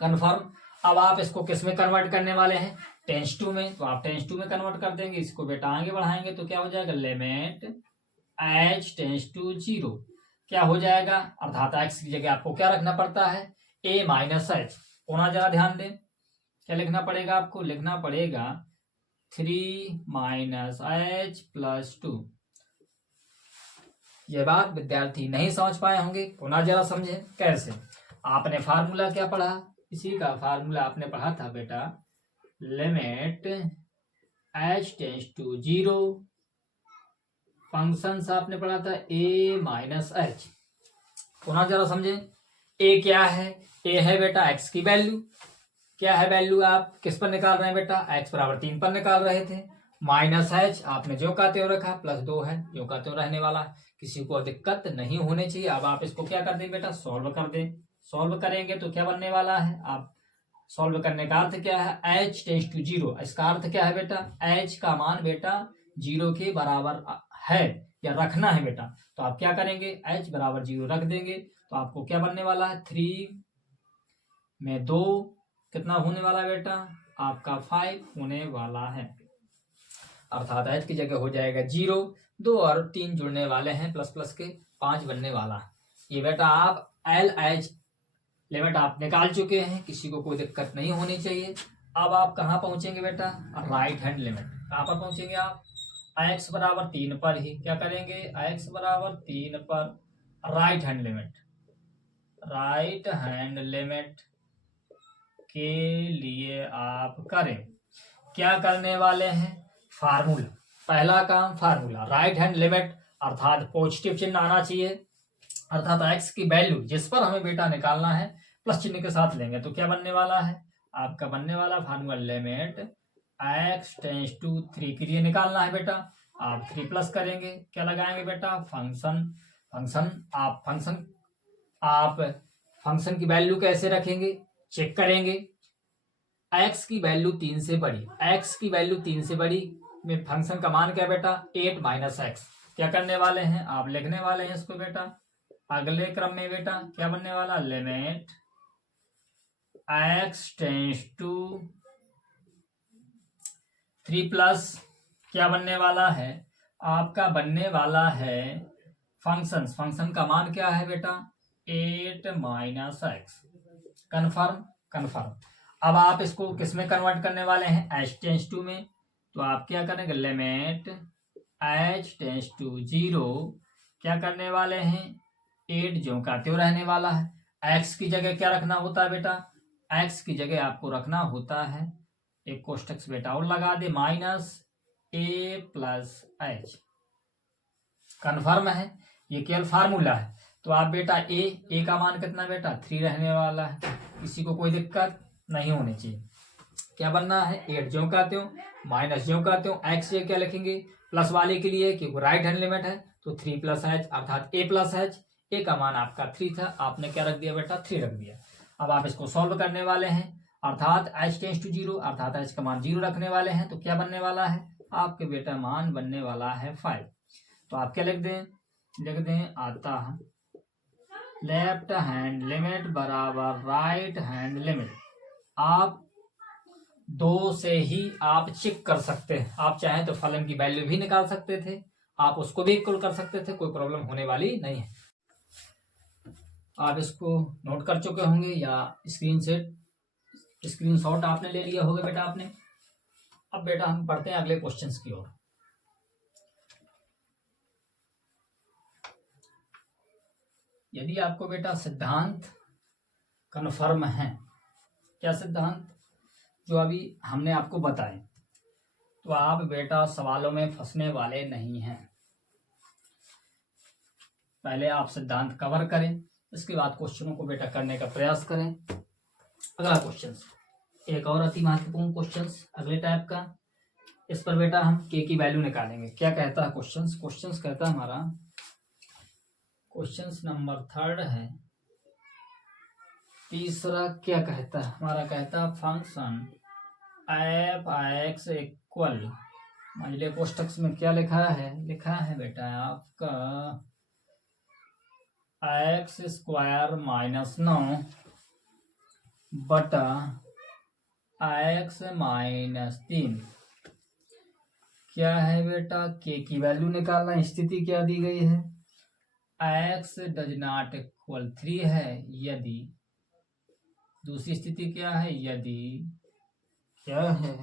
कन्फर्म। अब आप इसको किस में कन्वर्ट करने वाले हैं, टेंस टू में, तो आप टेंस टू में कन्वर्ट कर देंगे। इसको बेटा आगे बढ़ाएंगे तो क्या हो जाएगा, लिमिट h टेंस टू 0 क्या हो जाएगा, अर्थात x की जगह आपको क्या रखना पड़ता है, a माइनस एच। पुनः जरा ध्यान दें, क्या लिखना पड़ेगा आपको, लिखना पड़ेगा 3 माइनस एच प्लस 2। ये बात विद्यार्थी नहीं समझ पाए होंगे, पुनः जरा समझे कैसे। आपने फार्मूला क्या पढ़ा, इसी का फार्मूला आपने पढ़ा था बेटा, limit h tends to 0, function आपने पढ़ा था a माइनस एच। पुनः जरा समझे, a क्या है, a है बेटा x की वैल्यू, क्या है वैल्यू आप किस पर निकाल रहे हैं बेटा, x बराबर 3 पर निकाल रहे थे, माइनस h आपने जो का त्यों रखा, प्लस 2 है जो का त्यों रहने वाला, किसी को दिक्कत नहीं होनी चाहिए। अब आप इसको क्या कर दें बेटा, सॉल्व कर दें, सॉल्व करेंगे तो क्या बनने वाला है, आप सॉल्व करने का अर्थ क्या है, h टेंस टू 0, इसका अर्थ क्या है बेटा, h का मान बेटा 0 के बराबर है या रखना है बेटा, तो आप क्या करेंगे, h बराबर 0 रख देंगे, तो आपको क्या बनने वाला है, 3 में 2 कितना होने वाला है बेटा, आपका 5 होने वाला है, अर्थात h की जगह हो जाएगा 0, 2 और 3 जुड़ने वाले हैं प्लस प्लस के 5 बनने वाला है। ये बेटा आप LH लिमिट आप निकाल चुके हैं, किसी को कोई दिक्कत नहीं होनी चाहिए। अब आप कहाँ पहुंचेंगे बेटा, राइट हैंड लिमिट, कहाँ पर पहुंचेंगे आप, x बराबर 3 पर ही क्या करेंगे, x बराबर 3 पर right hand limit, right hand limit के लिए आप करें, क्या करने वाले हैं, फार्मूला, पहला काम फार्मूला, राइट हैंड लिमिट अर्थात पॉजिटिव चिन्ह आना चाहिए, अर्थात x की वैल्यू जिस पर हमें बेटा निकालना है प्लस चिन्ह के साथ लेंगे, तो क्या बनने वाला है आपका, बनने वाला formula limit x tends to 3 के लिए निकालना है बेटा, आप 3 प्लस करेंगे, क्या लगाएंगे बेटा, फंक्शन, आप फंक्शन की वैल्यू कैसे रखेंगे, चेक करेंगे, x की वैल्यू 3 से बड़ी, x की वैल्यू 3 से बड़ी में फंक्शन का मान क्या बेटा, 8 माइनस एक्स, क्या करने वाले हैं आप लिखने वाले हैं इसको बेटा, अगले क्रम में बेटा क्या बनने वाला, limit x tends to 3 plus क्या बनने वाला है, आपका बनने वाला है फंक्शन का मान क्या है बेटा, 8 माइनस एक्स, कन्फर्म, कन्फर्म। अब आप इसको किस में कन्वर्ट करने वाले हैं, h टेंस टू में, तो आप क्या करेंगे, लिमिट h टेंस टू 0 क्या करने वाले हैं, 8 जो का त्यों रहने वाला है, x की जगह क्या रखना होता है बेटा, x की जगह आपको रखना होता है एक कोष्टक बेटा और लगा दे, minus a plus h, confirm है, ये केवल फार्मूला है। तो आप बेटा ए का मान कितना बेटा 3 रहने वाला है, किसी को कोई दिक्कत नहीं होनी चाहिए। क्या बनना है 8 ज्यों का त्यों माइनस ज्यों का त्यों एक्स ये क्या लिखेंगे प्लस वाले के लिए क्योंकि राइट हैंड लिमिट है तो 3 प्लस एच अर्थात ए प्लस एच। ए का मान आपका 3 था, आपने क्या रख दिया बेटा 3 रख दिया। अब आप इसको सॉल्व करने वाले हैं अर्थात h टेंस टू 0 अर्थात h का मान 0 रखने वाले हैं तो क्या बनने वाला है आपके बेटा मान बनने वाला है 5। तो आप क्या लिख दें आता है लेफ्ट हैंड लिमिट बराबर राइट हैंड लिमिट। आप 2 से ही आप चेक कर सकते हैं, आप चाहें तो फलन की वैल्यू भी निकाल सकते थे, आप उसको भी इक्वल कर सकते थे, कोई प्रॉब्लम होने वाली नहीं है। आप इसको नोट कर चुके होंगे या स्क्रीनशॉट आपने ले लिया होगा बेटा आपने। अब बेटा हम पढ़ते हैं अगले क्वेश्चंस की ओर। यदि आपको बेटा सिद्धांत कन्फर्म है, क्या सिद्धांत जो अभी हमने आपको बताए, तो आप बेटा सवालों में फंसने वाले नहीं हैं। पहले आप सिद्धांत कवर करें, इसके बाद क्वेश्चनों को बेटा करने का प्रयास करें। अगला क्वेश्चन एक और अति महत्वपूर्ण क्वेश्चन अगले टाइप का, इस पर बेटा हम के की वैल्यू निकालेंगे। क्या कहता है क्वेश्चन कहता है हमारा क्वेश्चन नंबर 3 है, तीसरा क्या कहता है हमारा, कहता है फंक्शन एफ एक्स इक्वल, अगले कोष्टक में क्या लिखा है बेटा आपका एक्स स्क्वायर माइनस 9 बटा एक्स माइनस 3। क्या है बेटा के की वैल्यू निकालना। स्थिति क्या दी गई है एक्स डज नॉट इक्वल 3 है यदि, दूसरी स्थिति क्या है यदि क्या है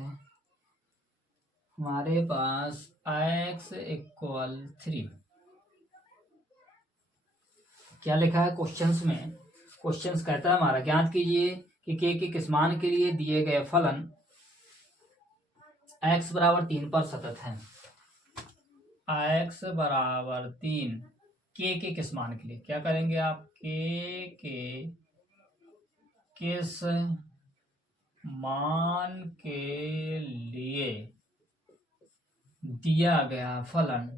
हमारे पास x इक्वल 3। क्या लिखा है क्वेश्चंस में, क्वेश्चंस कहता है हमारा ज्ञात कीजिए कि के किस मान के लिए दिए गए फलन x बराबर 3 पर सतत है। x बराबर 3 के किस मान के लिए, क्या करेंगे आप के किस मान के लिए दिया गया फलन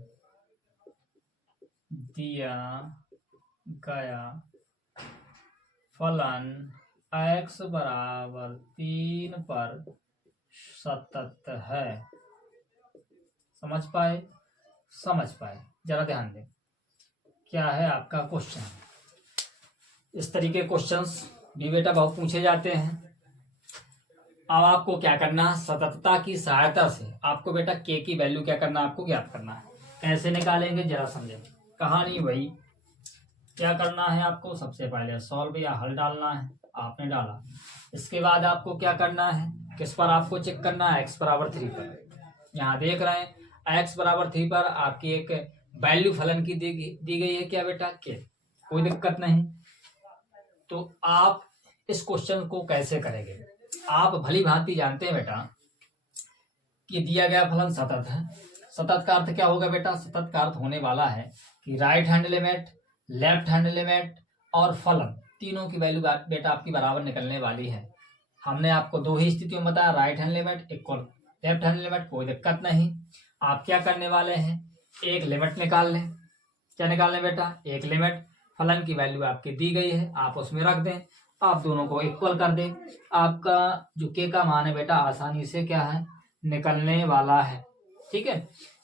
x बराबर 3 पर सतत है। समझ पाए जरा ध्यान दें क्या है आपका क्वेश्चन। इस तरीके क्वेश्चंस भी बेटा बहुत पूछे जाते हैं। अब आपको क्या करना है सततता की सहायता से आपको बेटा के की वैल्यू क्या करना है आपको ज्ञात करना है। कैसे निकालेंगे जरा समझें कहानी वही। क्या करना है आपको सबसे पहले सॉल्व या हल डालना है, आपने डाला। इसके बाद आपको क्या करना है किस पर आपको चेक करना है x बराबर 3 पर। यहाँ देख रहे हैं x बराबर 3 पर आपकी एक वैल्यू फलन की दी गई है क्या बेटा के, कोई दिक्कत नहीं। तो आप इस क्वेश्चन को कैसे करेंगे, आप भली भांति जानते हैं बेटा कि दिया गया फलन सतत है। सतत का अर्थ क्या होगा बेटा, सतत का अर्थ होने वाला है कि right hand limit left hand limit और फलन तीनों की वैल्यू बेटा आपकी बराबर निकलने वाली है। हमने आपको 2 ही स्थितियों में बताया, right hand limit equal left hand limit, कोई दिक्कत नहीं। आप क्या करने वाले हैं एक लिमिट निकाल लें। क्या निकाल लें बेटा एक लिमिट, फलन की वैल्यू आपकी दी गई है आप उसमें रख दें, आप दोनों को इक्वल कर दें, आपका जो के का मान है बेटा आसानी से क्या है निकलने वाला है। ठीक है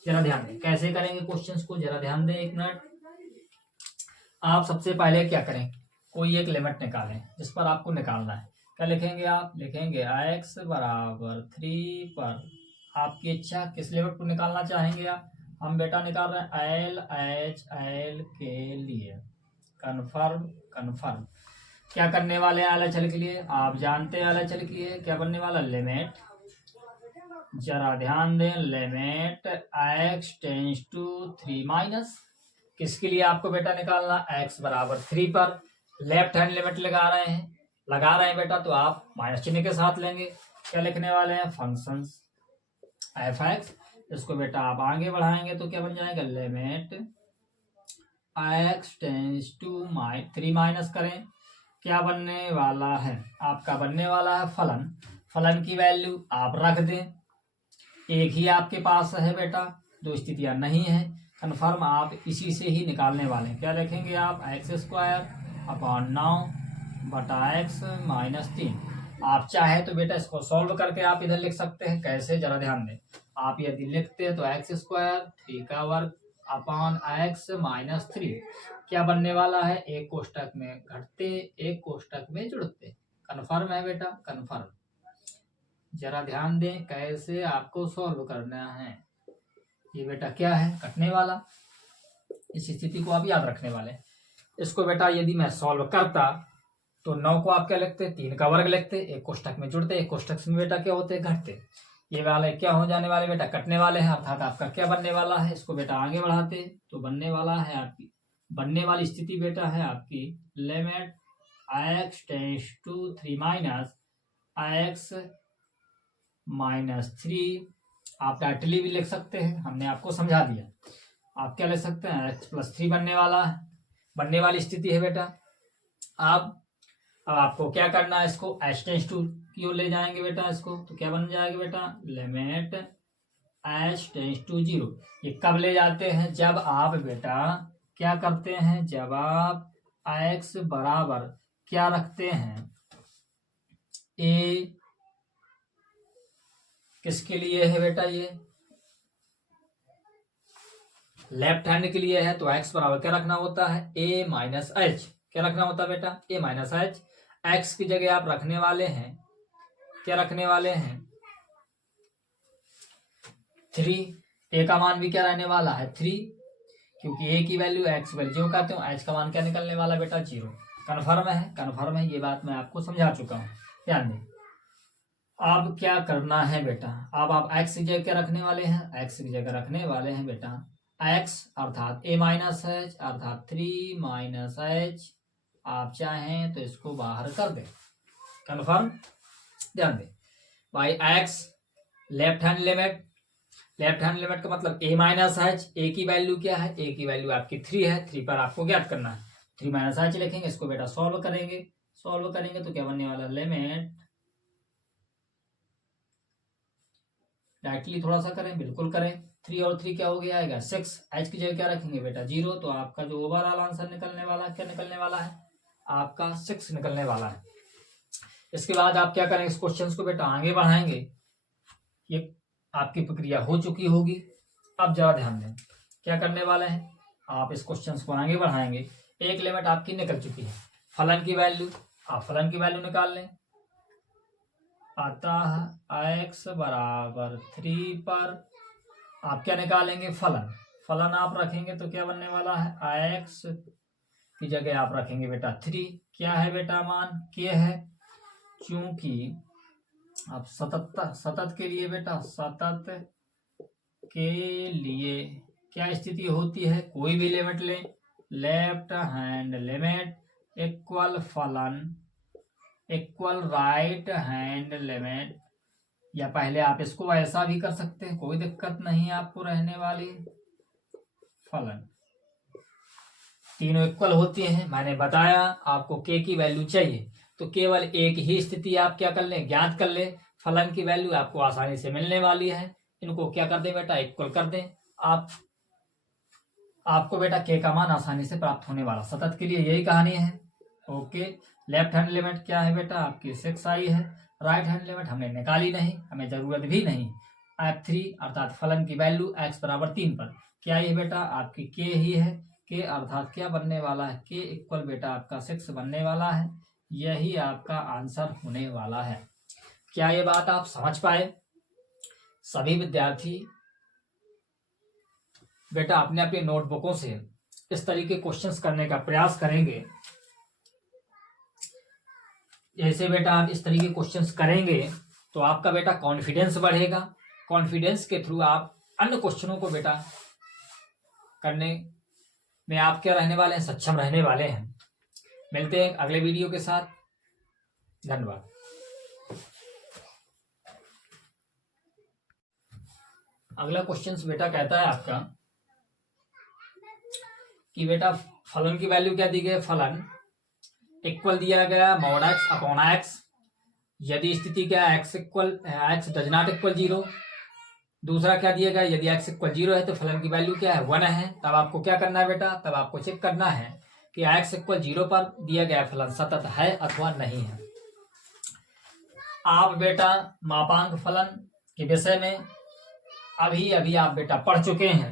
जरा ध्यान दें कैसे करेंगे क्वेश्चंस को, जरा ध्यान दें एक मिनट। आप सबसे पहले क्या करें कोई एक लिमिट निकालें जिस पर आपको निकालना है। क्या लिखेंगे आप लिखेंगे x बराबर 3 पर आपकी इच्छा किस लिमिट को निकालना चाहेंगे आप, हम बेटा निकाल रहे हैं LHL के लिए कन्फर्म। क्या करने वाले हैं LHL के लिए, आप जानते हैं LHL के लिए क्या बनने वाला लिमिट, जरा ध्यान दें limit x tends to 3 minus किसके लिए आपको बेटा निकालना x बराबर 3 पर लेफ्ट हैंड लिमिट लगा रहे हैं बेटा, तो आप माइनस चिन्ह के साथ लेंगे। क्या लिखने वाले हैं फंक्शन एफ एक्स, इसको बेटा आप आगे बढ़ाएंगे तो क्या बन जाएगा limit x tends to 3 minus करें, क्या बनने वाला है? आपका बनने वाला है फलन। फलन की वैल्यू आप रख दें, एक ही आपके पास है बेटा, दो स्थितियां नहीं है, कन्फर्म आप इसी से ही निकालने वाले हैं। क्या रखेंगे आप? एक्स स्क्वायर अपॉन 9 बटा एक्स माइनस 3। आप चाहे तो बेटा इसको सॉल्व करके आप इधर लिख सकते हैं। कैसे, जरा ध्यान दें। आप यदि लिखते हैं तो एक्स स्क्वायर 3 का वर्ग अपॉन एक्स माइनस 3 क्या बनने वाला है? एक कोष्टक में घटते, एक कोष्टक में जुड़ते। कन्फर्म है बेटा? कन्फर्म। जरा ध्यान दें कैसे आपको सॉल्व करना है। ये बेटा क्या है? कटने वाला। इस स्थिति को आप याद रखने वाले। इसको बेटा यदि मैं सॉल्व करता तो 9 को आप क्या लिखते? 3 का वर्ग लिखते, एक कोष्टक में जुड़ते, एक कोष्टक में बेटा क्या होते? घटते। ये वाले क्या हो जाने वाले बेटा? कटने वाले हैं। अर्थात आपका क्या बनने वाला है? इसको बेटा आगे बढ़ाते तो बनने वाला है आपकी, बनने वाली स्थिति बेटा है आपकी limit x tends to 3 minus x minus 3। आप डायरेक्टली भी लिख सकते हैं, हमने आपको समझा दिया। आप क्या लिख सकते हैं? एक्स प्लस 3 बनने वाला है, बनने वाली स्थिति है बेटा। अब आपको क्या करना है? इसको एच टेंस टू की ओर ले जाएंगे बेटा इसको, तो क्या बन जाएगा बेटा? Limit h tends to 0। ये कब ले जाते हैं? जब आप बेटा क्या करते हैं? जब आप एक्स बराबर क्या रखते हैं? ए किसके लिए है बेटा? ये लेफ्ट हैंड के लिए है, तो एक्स बराबर क्या रखना होता है? ए माइनस एच। क्या रखना होता है बेटा? ए माइनस एच। एक्स की जगह आप रखने वाले हैं, क्या रखने वाले हैं? 3। ए का मान भी क्या रहने वाला है? 3, क्योंकि ए की वैल्यू एक्स वैल्यू जो कहते हो, एच का मान क्या निकलने वाला बेटा? 0। कन्फर्म है? कन्फर्म है। ये बात मैं आपको समझा चुका हूँ, ध्यान दें। अब क्या करना है बेटा? अब आप एक्स की जगह क्या रखने वाले हैं? एक्स की जगह रखने वाले हैं बेटा एक्स अर्थात ए माइनस एच अर्थात 3 माइनस एच। आप चाहें तो इसको बाहर कर दें। कन्फर्म? ध्यान दें भाई, x left hand limit, left hand limit का मतलब ए माइनस एच। ए की वैल्यू क्या है? ए की वैल्यू आपकी 3 है, 3 पर आपको ज्ञात करना है। 3 माइनस एच लिखेंगे, इसको बेटा सॉल्व करेंगे। सॉल्व करेंगे तो क्या बनने वाला? लिमिट, डायरेक्टली थोड़ा सा करें, बिल्कुल करें। 3 और 3 क्या हो गया? आएगा 6। एच की जगह क्या रखेंगे बेटा? 0। तो आपका जो ओवरऑल आंसर निकलने वाला है, क्या निकलने वाला है? आपका 6 निकलने वाला है। इसके बाद आप क्या करेंगे? इस क्वेश्चन को बेटा आगे बढ़ाएंगे। ये आपकी प्रक्रिया हो चुकी होगी। अब जरा ध्यान दें, क्या करने वाले हैं? आप इस क्वेश्चन को आगे बढ़ाएंगे। एक लिमिट आपकी निकल चुकी है, फलन की वैल्यू, आप फलन की वैल्यू निकाल लें। अतः एक्स बराबर 3 पर आप क्या निकालेंगे? फलन। फलन आप रखेंगे तो क्या बनने वाला है? एक्स की जगह आप रखेंगे बेटा 3। क्या है बेटा? मान के है, चूंकि आप सतत के लिए बेटा, सतत के लिए क्या स्थिति होती है? कोई भी लिमिट ले, लेफ्ट हैंड लिमिट इक्वल फलन इक्वल राइट हैंड लिमिट। या पहले आप इसको ऐसा भी कर सकते हैं, कोई दिक्कत नहीं आपको रहने वाली। फलन तीनों इक्वल होती हैं। मैंने बताया आपको के की वैल्यू चाहिए तो केवल एक ही स्थिति आप क्या कर लें? ज्ञात कर लें। फलन की वैल्यू आपको आसानी से मिलने वाली है। इनको क्या कर दें बेटा? इक्वल कर दें। आपको बेटा के का मान आसानी से प्राप्त होने वाला। सतत के लिए यही कहानी है। ओके, लेफ्ट हैंड लिमिट क्या है बेटा? आपकी 6 आई है। राइट हैंड लिमिट हमने निकाली नहीं, हमें जरूरत भी नहीं। F3 अर्थात फलन की वैल्यू x बराबर 3 पर क्या है बेटा? आपकी के ही है। के अर्थात क्या बनने वाला है? के इक्वल बेटा आपका 6 बनने वाला है। यही आपका आंसर होने वाला है। क्या ये बात आप समझ पाए? सभी विद्यार्थी बेटा अपने अपनी नोटबुकों से इस तरीके क्वेश्चंस करने का प्रयास करेंगे। जैसे बेटा आप इस तरीके क्वेश्चंस करेंगे तो आपका बेटा कॉन्फिडेंस बढ़ेगा। कॉन्फिडेंस के थ्रू आप अन्य क्वेश्चनों को बेटा करने में आप क्या रहने वाले हैं? सक्षम रहने वाले हैं। मिलते हैं अगले वीडियो के साथ। धन्यवाद। अगला क्वेश्चन बेटा कहता है आपका कि बेटा फलन की वैल्यू क्या दी गई, फलन इक्वल दिया गया मॉड एक्स अपॉन एक्स, यदि स्थिति क्या है एक्स डज नॉट इक्वल 0। दूसरा क्या दिया गया, यदि एक्स इक्वल 0 है तो फलन की वैल्यू क्या है 1 है। तब आपको क्या करना है बेटा, तब आपको चेक करना है कि एक्स इक्वल 0 पर दिया गया फलन सतत है अथवा नहीं है। आप बेटा मापांक फलन के विषय में अभी अभी आप बेटा पढ़ चुके हैं।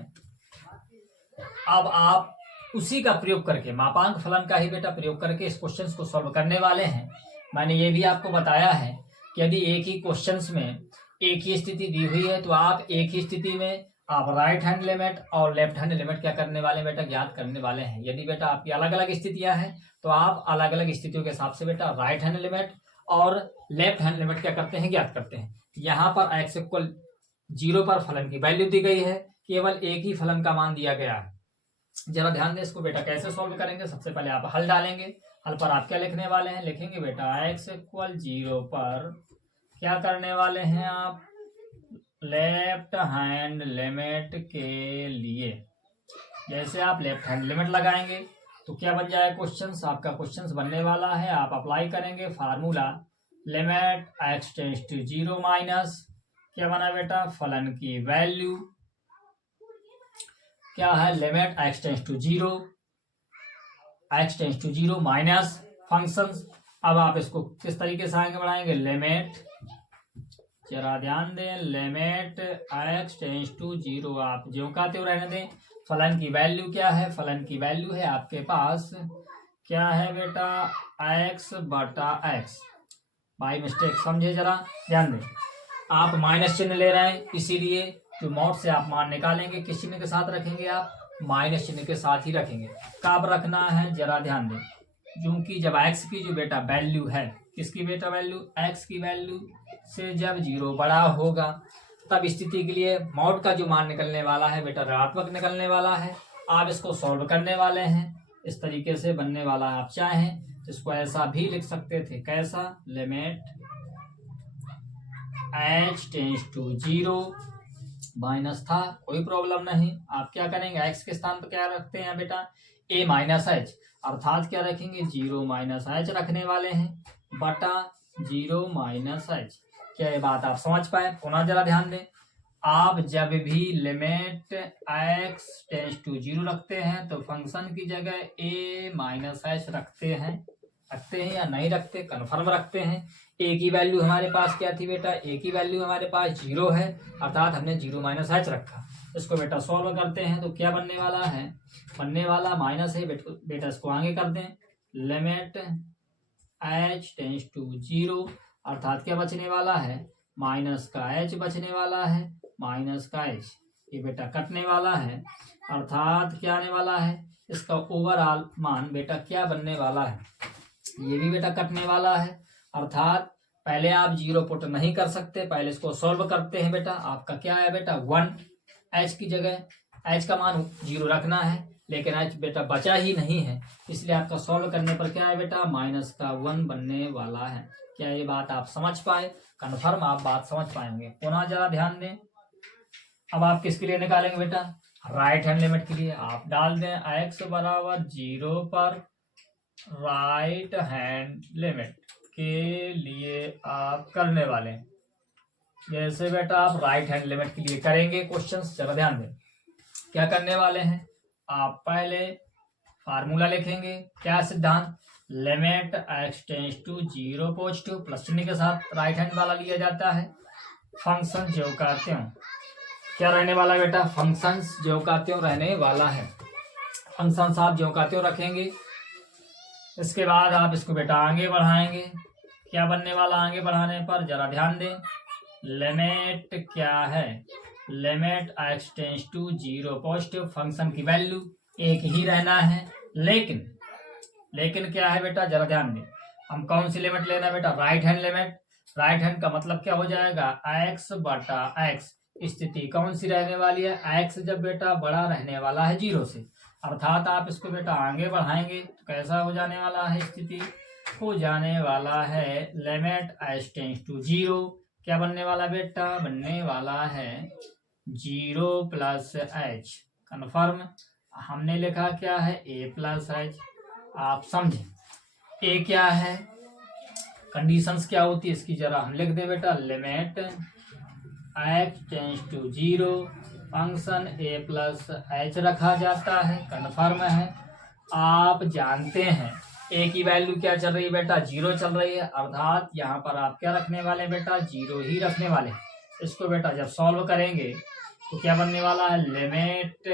अब आप उसी का प्रयोग करके, मापांक फलन का ही बेटा प्रयोग करके इस क्वेश्चन को सॉल्व करने वाले हैं। मैंने ये भी आपको बताया है कि यदि एक ही क्वेश्चन में एक ही स्थिति दी हुई है तो आप एक ही स्थिति में आप राइट हैंड लिमिट और लेफ्ट हैंड लिमिट क्या करने वाले बेटा, ज्ञात करने वाले हैं। यदि बेटा आपकी अलग अलग स्थितियां हैं तो आप अलग अलग स्थितियों के हिसाब से बेटा राइट हैंड लिमिट और लेफ्ट हैंड लिमिट क्या करते हैं, ज्ञात करते हैं। यहाँ पर एक्स इक्वल 0 पर फलन की वैल्यू दी गई है, केवल एक ही फलन का मान दिया गया है। जरा ध्यान दें इसको बेटा कैसे सॉल्व करेंगे। सबसे पहले आप हल डालेंगे। हल पर आप क्या लिखने वाले हैं, लिखेंगे बेटा एक्स इक्वल 0 पर क्या करने वाले हैं आप, लेफ्ट हैंड लिमिट के लिए जैसे आप लेफ्ट हैंड लिमिट लगाएंगे तो क्या बन जाएगा क्वेश्चन, आपका क्वेश्चन बनने वाला है। आप अप्लाई करेंगे formula limit x tends to 0 minus क्या बना बेटा, फलन की वैल्यू क्या है, limit x tends to 0 minus function. अब आप इसको किस तरीके से आगे बढ़ाएंगे, लिमिट, जरा ध्यान दें, लिमिट एक्स टेंड्स टू 0 आप ज्यों का त्यों रहने दें। फलन की वैल्यू क्या है, फलन की वैल्यू है आपके पास क्या है बेटा, एक्स बटा एक्स। बाई मिस्टेक समझे, जरा ध्यान दें। आप माइनस चिन्ह ले रहे हैं, इसीलिए जो मॉड से आप मान निकालेंगे किस चिन्ह के साथ रखेंगे, आप माइनस चिन्ह के साथ ही रखेंगे। कब रखना है, जरा ध्यान दें, क्योंकि जब एक्स की जो बेटा वैल्यू है, किसकी बेटा वैल्यू, एक्स की वैल्यू से जब 0 बड़ा होगा तब स्थिति के लिए मॉड का जो मान निकलने वाला है बेटा ऋणात्मक निकलने वाला है। आप इसको सॉल्व करने वाले हैं, इस तरीके से बनने वाला है। आप चाहें तो इसको ऐसा भी लिख सकते थे, कैसा, limit h tends to 0 minus था, कोई प्रॉब्लम नहीं। आप क्या करेंगे, एक्स के स्थान पर क्या रखते हैं बेटा, ए माइनस एच, अर्थात क्या रखेंगे, 0 माइनस एच रखने वाले हैं बटा 0 माइनस एच। क्या ये बात आप समझ पाए। पुनः जरा ध्यान दें, आप जब भी लिमिट एक्स टेंड्स टू 0 रखते हैं तो फंक्शन की जगह ए माइनस एच रखते हैं या नहीं रखते, कन्फर्म रखते हैं। ए की वैल्यू हमारे पास क्या थी बेटा, ए की वैल्यू हमारे पास 0 है, अर्थात हमने 0 माइनस एच रखा। इसको बेटा सॉल्व करते हैं तो क्या बनने वाला है, बनने वाला माइनस है बेटा इसको आगे कर दें, लिमिट एच टेंड्स टू 0, अर्थात क्या बचने वाला है, माइनस का एच बचने वाला है, माइनस का एच ये बेटा कटने वाला है, अर्थात क्या आने वाला है, इसका ओवरऑल मान बेटा क्या बनने वाला है, ये भी बेटा कटने वाला है। अर्थात पहले आप 0 पुट नहीं कर सकते, पहले इसको सॉल्व करते हैं बेटा। आपका क्या है बेटा 1, एच की जगह एच का मान 0 रखना है, लेकिन एच बेटा बचा ही नहीं है, इसलिए आपका सॉल्व करने पर क्या है बेटा, माइनस का 1 बनने वाला है। क्या ये बात आप समझ पाए, कन्फर्म आप बात समझ पाएंगे। पुनः जरा ध्यान दें, अब आप किसके लिए निकालेंगे बेटा, राइट हैंड लिमिट के लिए। आप डाल दें एक्स बराबर 0 पर राइट हैंड लिमिट के लिए आप करने वाले हैं। जैसे बेटा आप राइट हैंड लिमिट के लिए करेंगे क्वेश्चन, जरा ध्यान दें क्या करने वाले हैं। आप पहले फार्मूला लिखेंगे, क्या सिद्धांत, limit x tends to 0 positive plus चिन्ह के साथ राइट हैंड वाला लिया जाता है। फंक्शन जो का त्यों क्या रहने वाला बेटा, फंक्शन जो का त्यों रहने वाला है। फंक्शन आप जो का त्यों रखेंगे, इसके बाद आप इसको बेटा आगे बढ़ाएंगे। क्या बनने वाला आगे बढ़ाने पर, जरा ध्यान दें, लिमिट क्या है, limit x tends to 0 positive, function की वैल्यू एक ही रहना है, लेकिन क्या है बेटा, जरा ध्यान दें, हम कौन सी लिमिट लेना है बेटा, right hand limit. Right hand का मतलब क्या हो जाएगा, एक्स बटा एक्स। स्थिति कौन सी रहने वाली है, एक्स जब बेटा बड़ा रहने वाला है 0 से, अर्थात आप इसको बेटा आगे बढ़ाएंगे तो कैसा हो जाने वाला है, स्थिति हो जाने वाला है लिमिट एच टेंड्स टू 0, क्या बनने वाला बेटा, बनने वाला है 0 प्लस एच, कन्फर्म। हमने लिखा क्या है, ए प्लस एच। आप समझें ए क्या है, कंडीशंस क्या होती है इसकी जरा हम लिख दे बेटा। Limit x tends to 0 function a plus h रखा जाता है, कन्फर्म है। आप जानते हैं ए की वैल्यू क्या चल रही है बेटा, 0 चल रही है, अर्थात यहाँ पर आप क्या रखने वाले हैं बेटा, 0 ही रखने वाले हैं। इसको बेटा जब सॉल्व करेंगे तो क्या बनने वाला है, लिमिट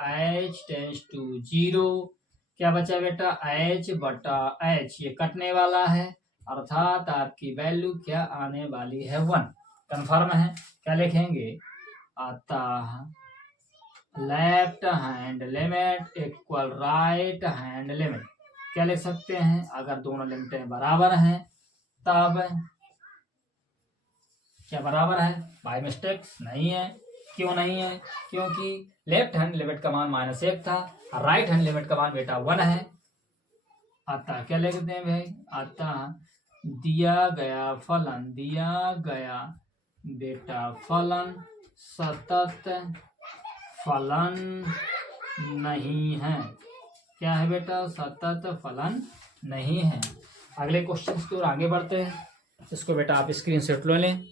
h टेंस टू 0, क्या बचा बेटा, h बटा h, ये कटने वाला है, अर्थात आपकी वैल्यू क्या आने वाली है, 1। कंफर्म है। क्या लिखेंगे, अतः left hand limit equal right hand limit. क्या लिख सकते हैं, अगर दोनों लिमिटें बराबर हैं तब क्या बराबर है, बाय मिस्टेक नहीं है। क्यों नहीं है, क्योंकि लेफ्ट हैंड लिमिट का मान -1 था, राइट हैंड लिमिट का मान बेटा 1 है। अतः क्या लिखते हैं भाई, अतः दिया गया बेटा फलन सतत फलन नहीं है। क्या है बेटा, सतत फलन नहीं है। अगले क्वेश्चन की ओर आगे बढ़ते हैं। इसको बेटा आप स्क्रीन शॉट ले लें।